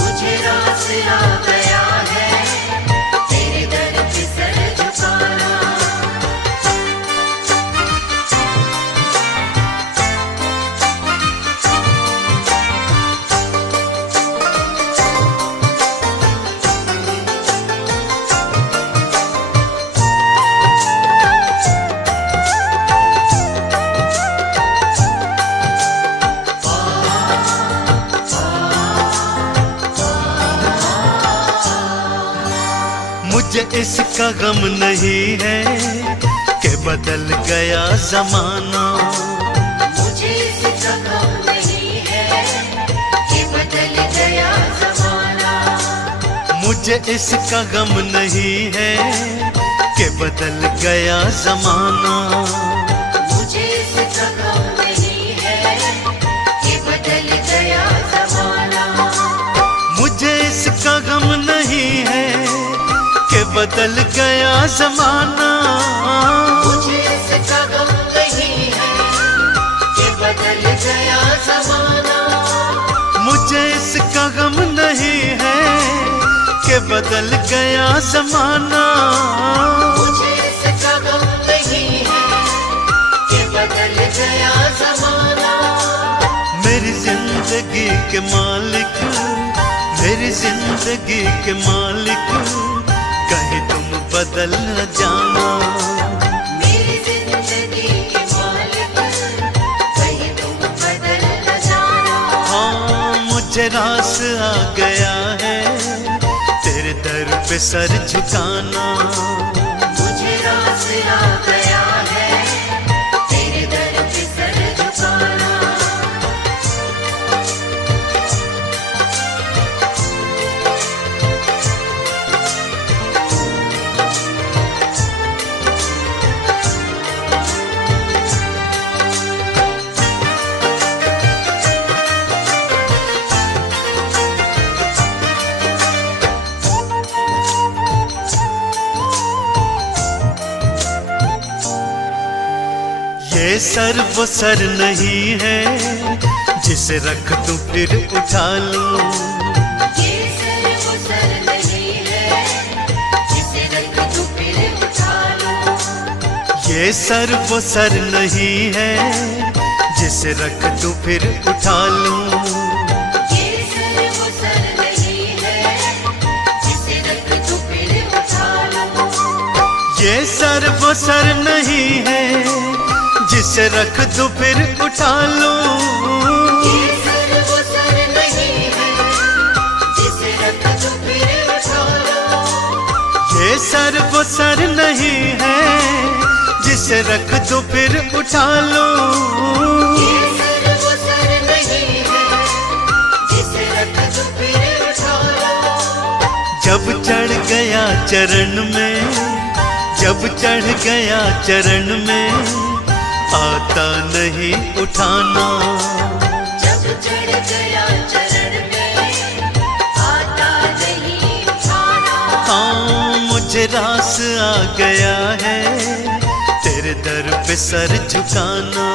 मुझे रास आ गया है तेरे दर पे सर झुकाना। मुझे इसका गम नहीं है कि बदल गया जमाना। मुझे इसका गम नहीं है कि बदल गया जमाना। मुझे इसका गम नहीं है कि बदल गया जमाना। मुझे इसका गम नहीं है कि बदल गया जमाना। मुझे इसका गम नहीं है कि बदल गया जमाना। मुझे इसका गम नहीं है कि बदल गया जमाना। मुझे इसका गम नहीं है कि बदल गया जमाना। मुझे इसका गम नहीं है कि बदल गया जमाना। मेरी जिंदगी के मालिक, मेरी जिंदगी के मालिक, कहीं तुम बदल न जाना। मेरी जिंदगी के मालिक, कहीं तुम बदल न जाना। हाँ, मुझे रास आ गया है तेरे दर पे सर झुकाना। मुझे रास आ गया है तेरे दर पे सर झुकाना। ये सर वो सर नहीं है जिसे रख दूं फिर उठा लूं। ये सर वो सर नहीं है जिसे रख दूं फिर उठा लूं। ये सर वो सर नहीं है जिसे रख दूं फिर उठा लूं। ये सर वो सर नहीं है जिसे रख दूं फिर उठा लूं। ये सर वो सर नहीं है जिसे रख दूं फिर उठा लूं। ये सर वो सर नहीं है जिसे रख दूं फिर उठा लूं। ये सर वो सर नहीं है जिसे रख दूं फिर उठा लूं। ये सर वो सर नहीं है जिसे रख दूं फिर उठा लूं। जब चढ़ गया चरण में, जब चढ़ गया चरण में, आता नहीं उठाना। जब चढ़ गया चरण में, आता नहीं उठाना। हाँ, मुझे रास आ गया है तेरे दर पे सर झुकाना।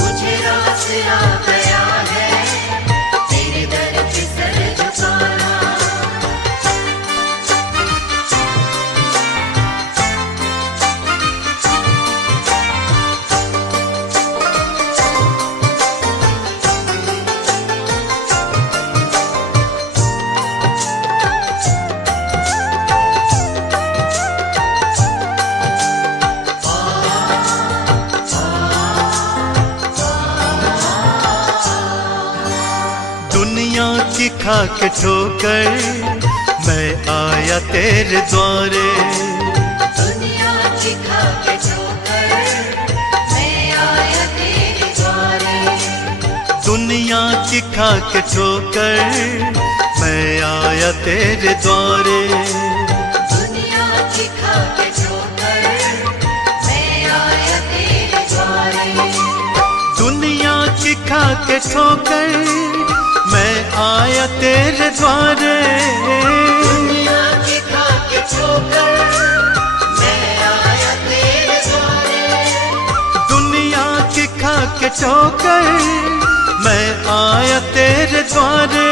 मुझे रास आ गया है तेरे दर पे सर झुकाना। दुनिया की खा के ठोकर मैं आया तेरे द्वारे। दुनिया की खा के ठोकर मैं आया तेरे द्वारे। दुनिया की खा के ठोकर मैं आया तेरे द्वारे। दुनिया की खा के ठोकर मैं आया तेरे द्वारे। दुनिया की खा के ठोकर मैं आया तेरे द्वारे। दुनिया की खा के ठोकर मैं आया तेरे द्वारे। ठोकर मैं आया तेरे द्वारे।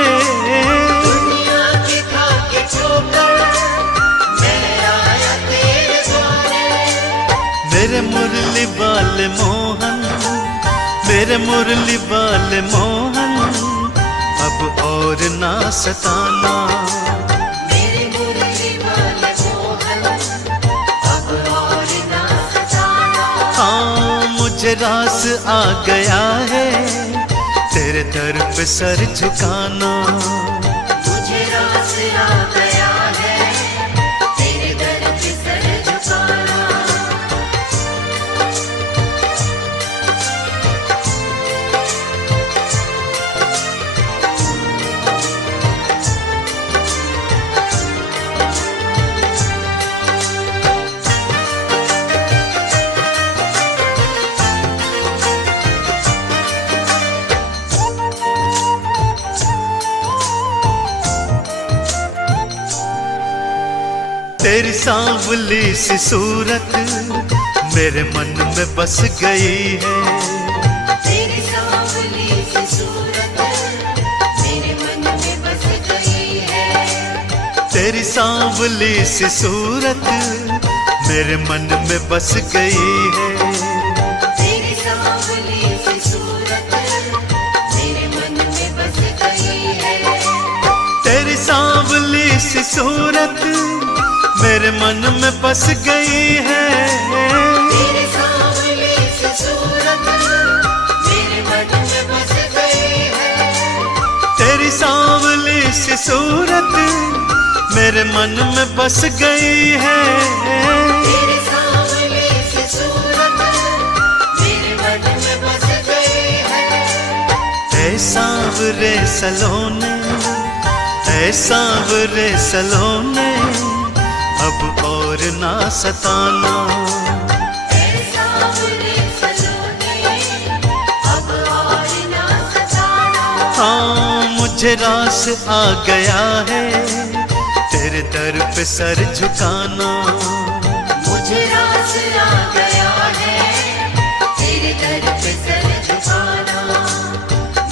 दुनिया की खा के ठोकर मैं आया तेरे द्वारे। मेरे मुरली वाले मोहन, मेरे मुरली वाले मोहन, अब और ना सताना। मेरे मुरली वाले मोहन, अब और ना सताना। हाँ मुझे रास आ गया है तेरे दर पे सर झुकाना। मुझे रास आ गया है तेरे दर पे सर झुकाना। तेरी सांवली सी सूरत मेरे मन में बस गई है। तेरी सांवली सी सूरत मेरे मन में बस गई है। तेरी सांवली सी सूरत मेरे मन में बस गई है। तेरी सांवली सी सूरत मेरे मन में बस गई है। तेरी सांवली सी सूरत मेरे मन में बस गई है। तेरी सांवली सी सूरत मेरे मन में बस गई है। तेरी सांवली सी सूरत मेरे मन में बस गई है। तेरी सांवली सी सूरत मेरे मन में बस गई है। ऐ सांवरे सलोने, ऐ सांवरे सलोने, अब और ना सताना। ऐ सांवरे सलोने, अब और ना सताना। हाँ मुझे रास आ गया है तेरे दर पे सर झुकाना। मुझे रास आ गया है तेरे दर पे सर झुकाना।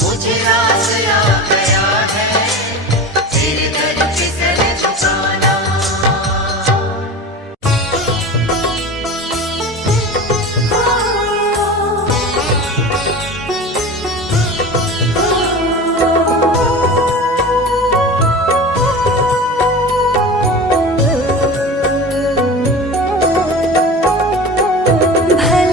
मुझे रास आ गया है तेरे दर पे सर झुकाना। भला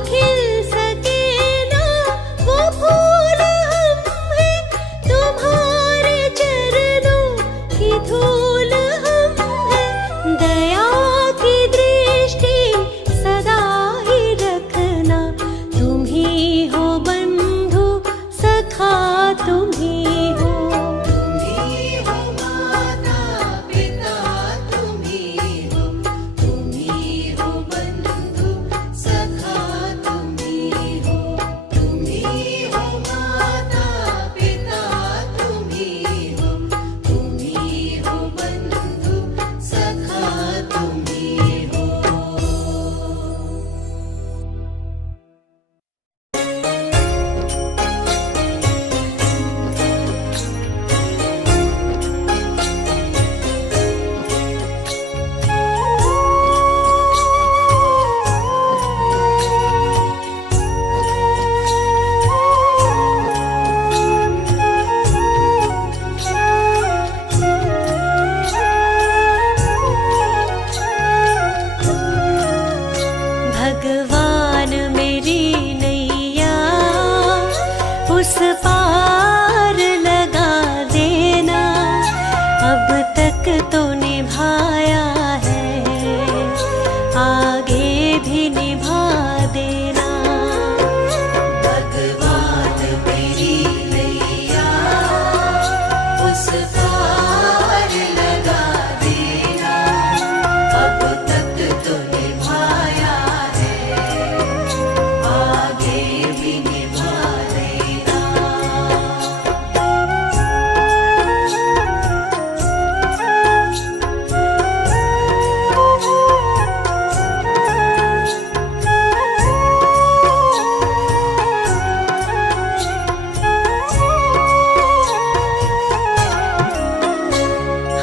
खिल सके ना वो फूल हम हैं, तुम्हारे चरणों की धूल हम हैं। दया की दृष्टि सदा ही रखना, तुम ही हो बंधु सखा, तुम ही हो। तुम्ही हो माता पिता, तुम्ही हो बंधु सखा, तुम्ही हो। तुम्ही हो माता पिता, तुम्ही हो बंधु सखा, तुम्ही हो। भगवान मेरी नैया उस पार लगा देना, अब तक तो निभाया है, आगे भी निभा देना। भगवान मेरी नैया उस पार लगा देना, अब तक तो निभाया है, आगे भी निभा देना।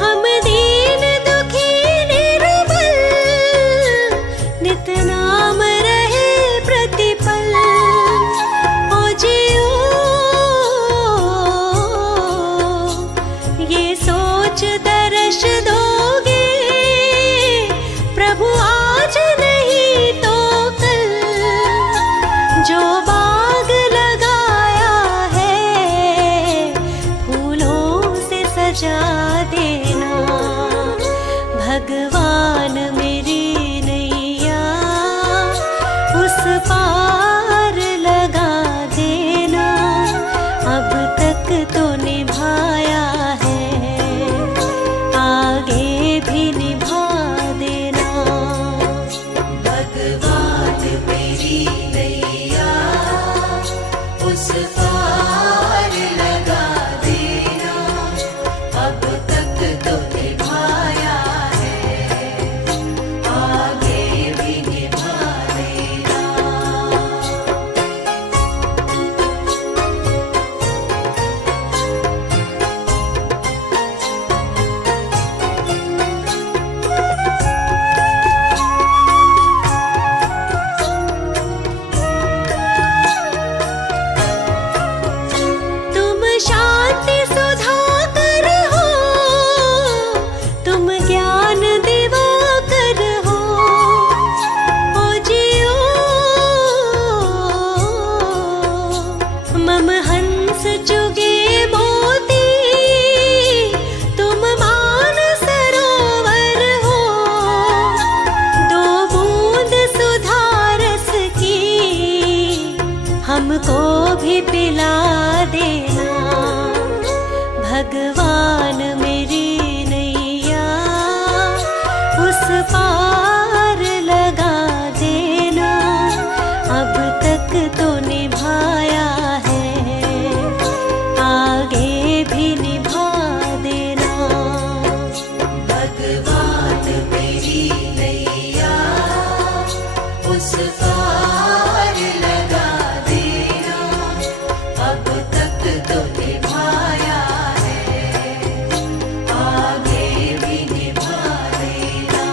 हम दीन दुखी निर्बल, नित नाम रहे प्रतिपल। ओ जियो ये सोच दर्श दोगे, प्रभु आज नहीं तो कल। जो बाग लगाया है फूलों से सजा देना। भगवान मेरी नैया उस पार लगा देना, अब तक तो निभाया है, आगे भी निभा देना। भगवान मेरी नैया उस पार लगा देना, अब तक तो निभाया है, आगे भी निभा देना। तुम शांति सुधाकर हो, तुम ज्ञान दिवाकर हो। ओ जियो मम हंस चुगे मोती, तुम मान सरोवर हो। दो बूंद सुधारस की हमको भी पिला देना। भगवान मेरी नैया उस पार लगा देना, अब तक तो निभाया है, आगे भी निभा देना। भगवान मेरी नैया उस पार लगा देना, अब तक तो निभाया है, आगे भी निभा देना।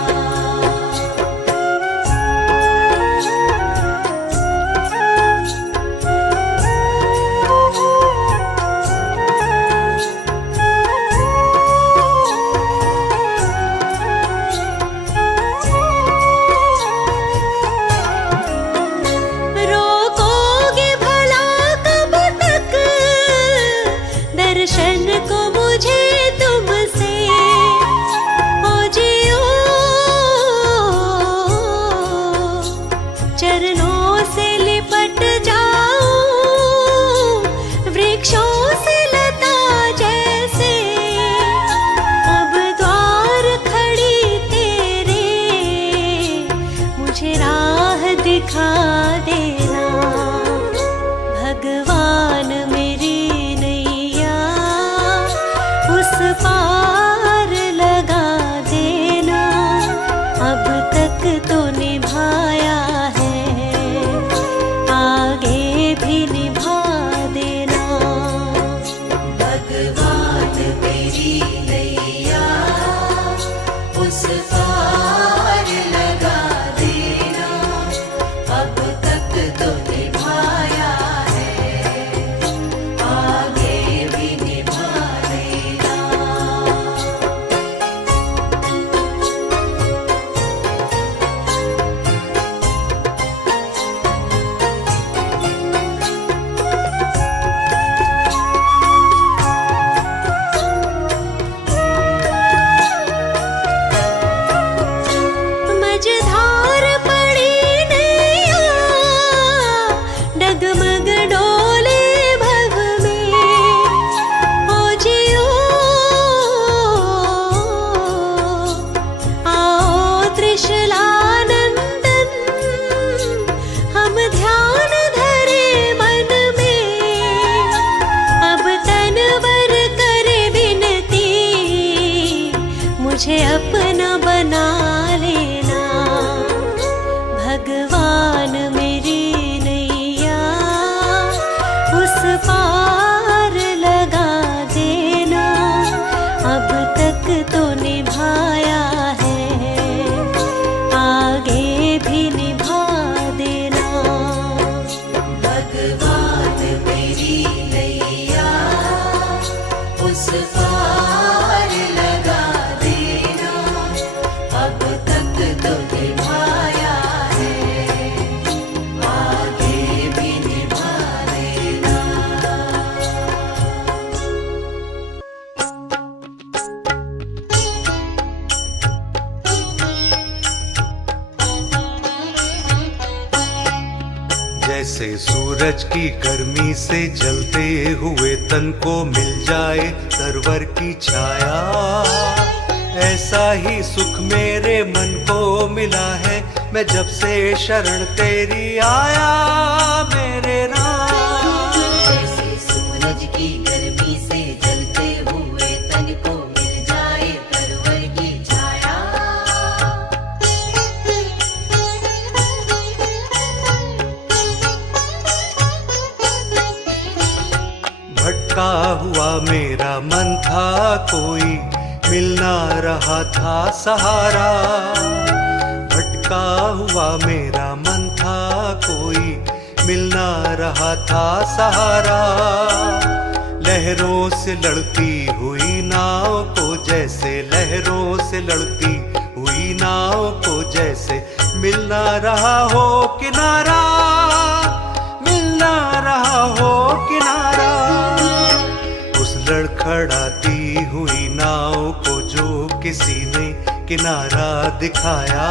दिखा देना। भगवान मेरी नैया उस पार लगा देना। अब तक तो निभाया है, आगे भी निभा देना। भगवान मेरी नैया उस पार लगा देना। अब तक तो निभाया है, आगे भी निभा देना। मझधार पड़ी नैया डगमग डोले भव में। ओ जियो आओ त्रिशलानंदन, हम ध्यान धरे मन में। अब तनवर करे विनती, मुझे अपना बना लेना। भगवान मेरी नैया उस पार लगा देना। अब तक तो निभाया है, आगे भी निभा देना। भगवान मेरी नैया उस पार लगा देना। अब तक तो निभाया है, आगे भी निभा देना। जैसे सूरज की गर्मी से जलते हुए तन को मिल जाए सरवर की छाया, ऐसा ही सुख मेरे मन को मिला है मैं जब से शरण तेरी आया मेरे राम। जैसे सूरज की गर्मी से जलते हुए तन को मिल जाए तरवर की छाया। भटका हुआ मेरा मन था कोई, मिल ना रहा था सहारा। भटका हुआ मेरा मन था कोई, मिल ना रहा था सहारा। लहरों से लड़ती हुई नाव को जैसे, लहरों से लड़ती हुई नाव को जैसे मिल ना रहा हो किनारा, मिल ना रहा हो किनारा। उस लड़खड़ाती हुई नाव को जो किसी ने किनारा दिखाया,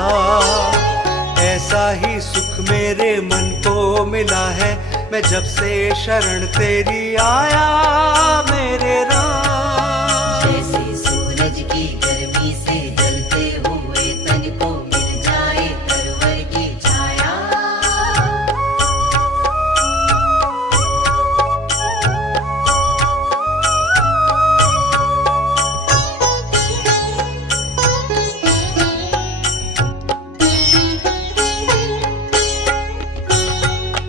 ऐसा ही सुख मेरे मन को मिला है मैं जब से शरण तेरी आया मेरे राम। जैसे सूरज की गर्मी से जलते हुए तन को मिल जाए तरवर की छाया।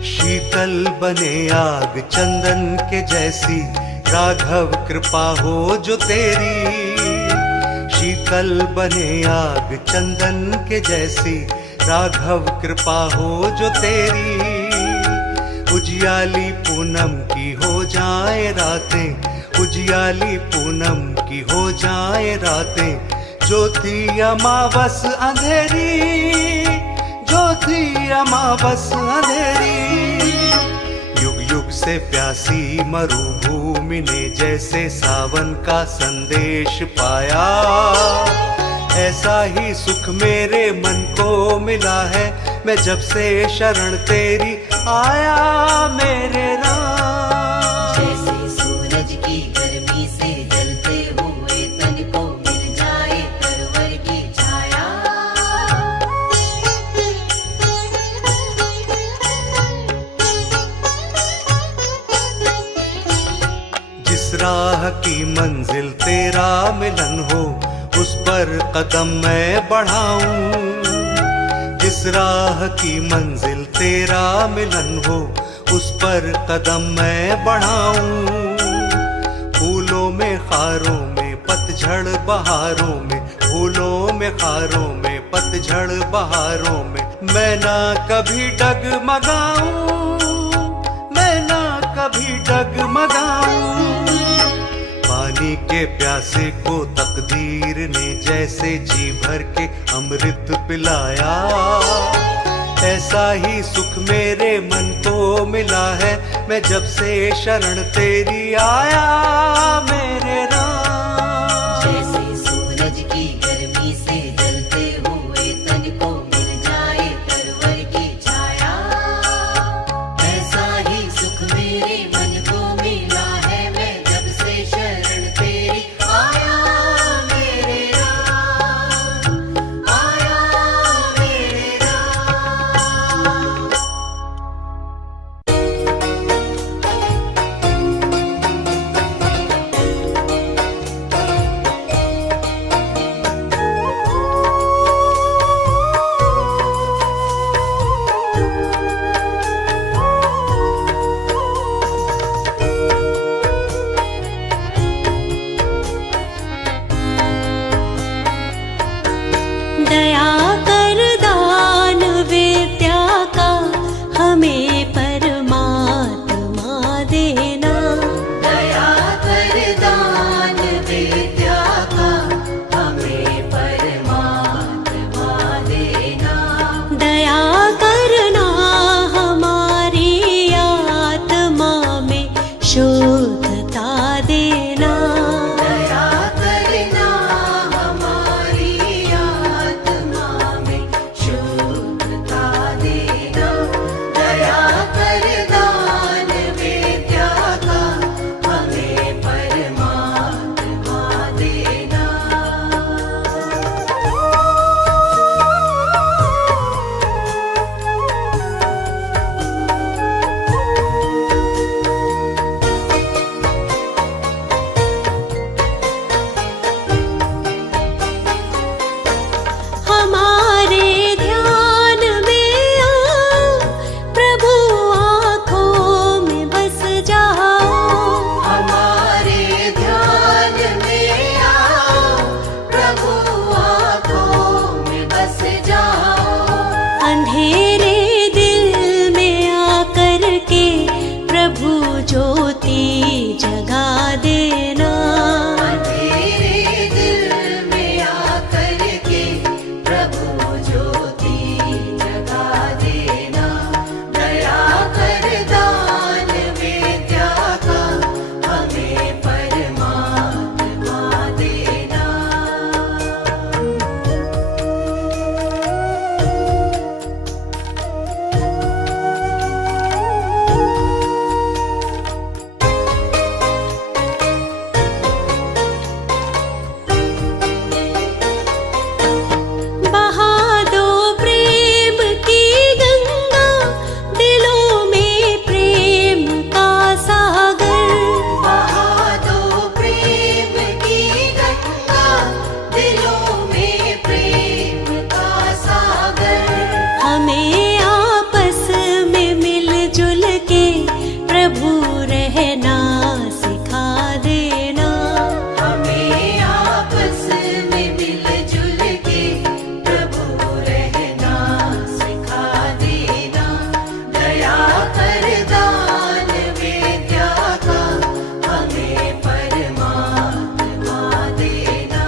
शीतल बने आग चंदन के जैसी, राघव कृपा हो जो तेरी। शीतल बने आग चंदन के जैसी, राघव कृपा हो जो तेरी। उजियाली पूनम की हो जाए रातें, उजियाली पूनम की हो जाए रातें। ज्योति अमावस अंधेरी, ज्योति अमावस अंधेरी। युग युग से प्यासी मरुभूमि ने जैसे सावन का संदेश पाया, ऐसा ही सुख मेरे मन को मिला है मैं जब से शरण तेरी आया मेरे राम। जैसे सूरज की गर्मी से जलते हुए तन को मिल जाए तरवर की छाया। राह की मंजिल तेरा मिलन हो, उस पर कदम मैं बढ़ाऊं। जिस राह की मंजिल तेरा मिलन हो, उस पर कदम मैं बढ़ाऊं। फूलों में खारों में पतझड़ बहारों में, फूलों में खारों में पतझड़ बहारों में, मैं ना कभी डगमगाऊं, मैं ना कभी डगमगाऊं। पानी के प्यासे को तकदीर ने जैसे जी भर के अमृत पिलाया, ऐसा ही सुख मेरे मन को मिला है, मैं जब से शरण तेरी आया मेरे राम। जैसे सूरज की गर्मी से जलते हुए तन को मिल जाए तरवर की छाया, ऐसा ही सुख मेरे मन को मिला है, मैं जब से शरण तेरी आया मेरे राम, आया मेरे राम। दया कर दान विद्या का हमें परमात्मा देना। दया कर दान विद्या का हमें परमात्मा देना। दया करना हमारी आत्मा में शुद्धता देना। दया करना हमारी आत्मा में शुद्धता देना। दया कर दान विद्या का हमें परमात्मा देना। हमारे ध्यान में आओ, प्रभु आँखों में बस जाओ। हमारे ध्यान में आओ, प्रभु आँखों में बस जाओ। अंधेरे दिल में आकर के प्रभु ज्योति जगा देना। अंधेरे दिल में आकर के प्रभु ज्योति जगा देना। दया कर दान विद्या का हमें परमात्मा देना। बहा दो प्रेम की गंगा, दिलों में प्रेम का सागर। बहा दो प्रेम की गंगा, दिलों में प्रेम का सागर। हमें आपस में मिलजुल के प्रभु रहना सिखा देना। हमें आपस में मिलजुल के प्रभु रहना सिखा देना। दया कर दान विद्या का हमें परमात्मा देना।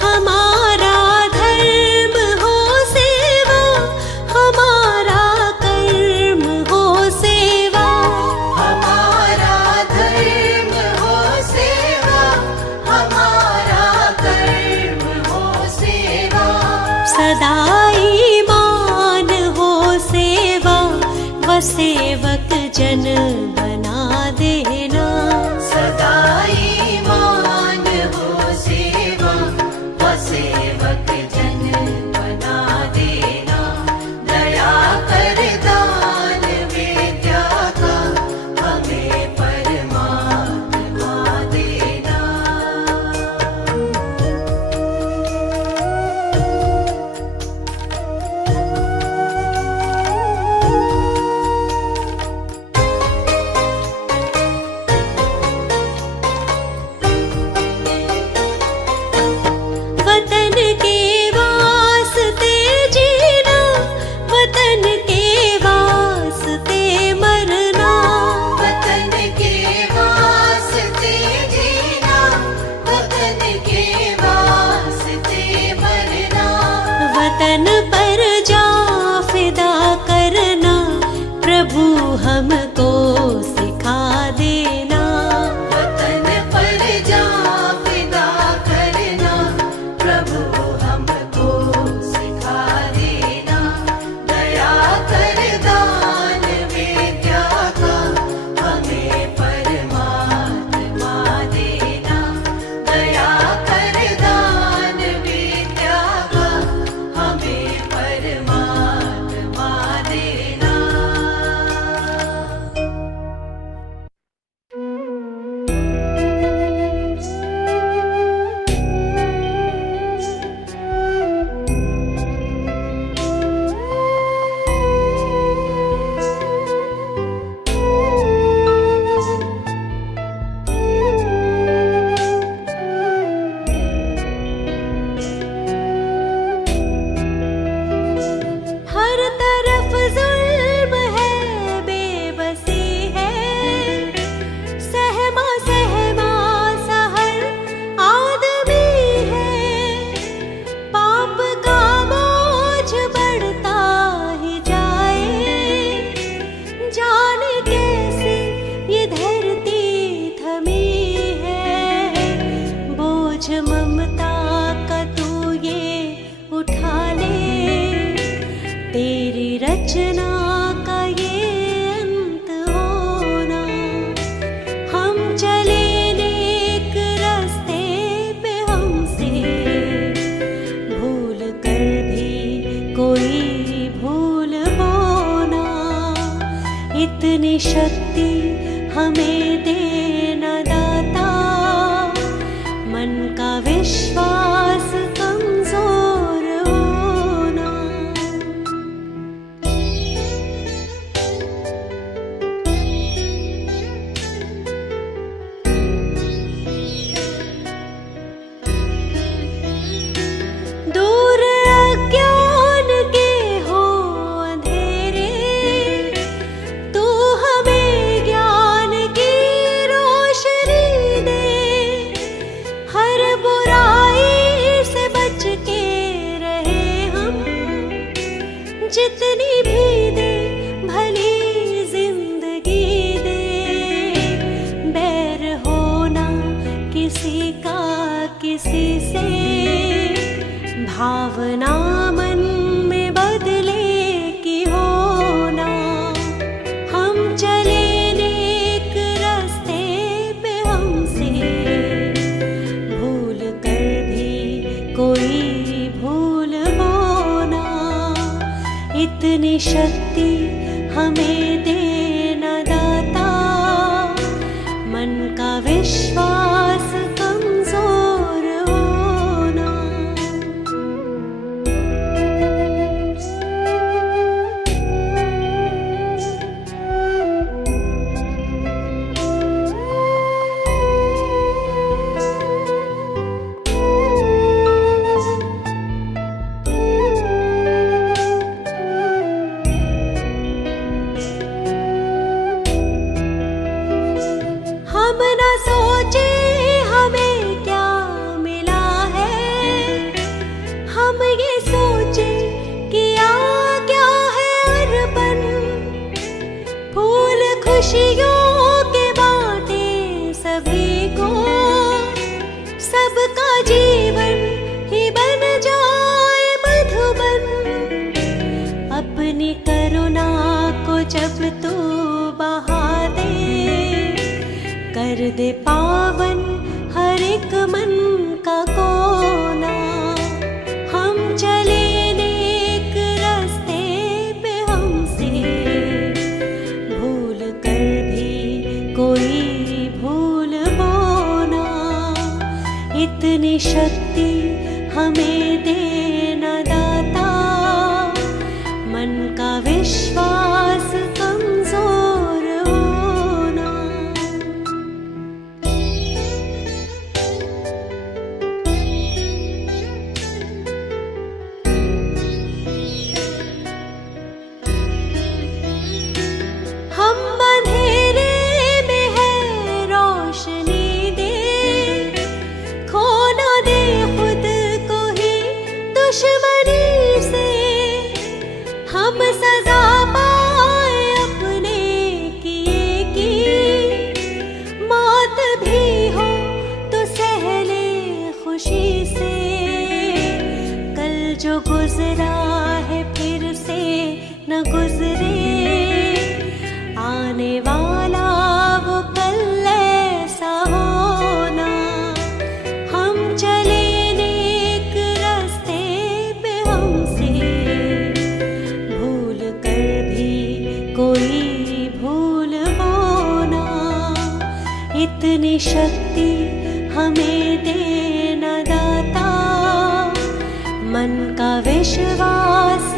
हमारा धर्म हो सेवा, हमारा कर्म हो सेवा। हमारा धर्म हो सेवा, हमारा कर्म हो सेवा। सदा ईमान हो सेवा, व सेवक जन बना देना। रचना का ये अंत होना। हम चले नेक रास्ते पे, हमसे भूल कर भी कोई भूल होना। इतनी शक्ति हमें देना दाता, मन का विश्वास कमजोर होना। दूर अज्ञान के हो अंधेरे, तू हमें ज्ञान की रोशनी दे। हर बुराई से बच के रहे हम, जितनी भी दे भली जिंदगी दे। बैर होना किसी का किसी से, भावना मन में बदले की होना। हम चले नेक रास्ते पे, हमसे भूल कर भी कोई भूल होना। इतनी शक्ति हमें देना दाता, मन का विश्वास कमजोर होना। हम न सोचे हमें क्या मिला है, हम ये सोचे किया क्या है अर्पण। फूल खुशियों के बांटे सभी को, सबका जीवन ही बन जाए मधुबन। अपनी करुणा को जब तू बहा दे, कर दे पावन हर एक मन का कोना। हम चले नेक रास्ते पे, हमसे भूल कर भी कोई भूल होना। इतनी शक्ति हमें देना दाता, मन का विश्वास कमजोर होना। हम अंधेरे में है रोशनी दे, खो ना दे खुद को ही दुश्मनी से। हम सजा पाए अपने किए की, मौत भी हो तो सह ले खुशी से। कल जो गुजरा है फिर से न गुजरे, आने वाला वो कल ऐसा होना। हम चले नेक रास्ते पे, हमसे भूल कर भी कोई भूल होना। इतनी शक्ति हमें देना दाता, मन का विश्वास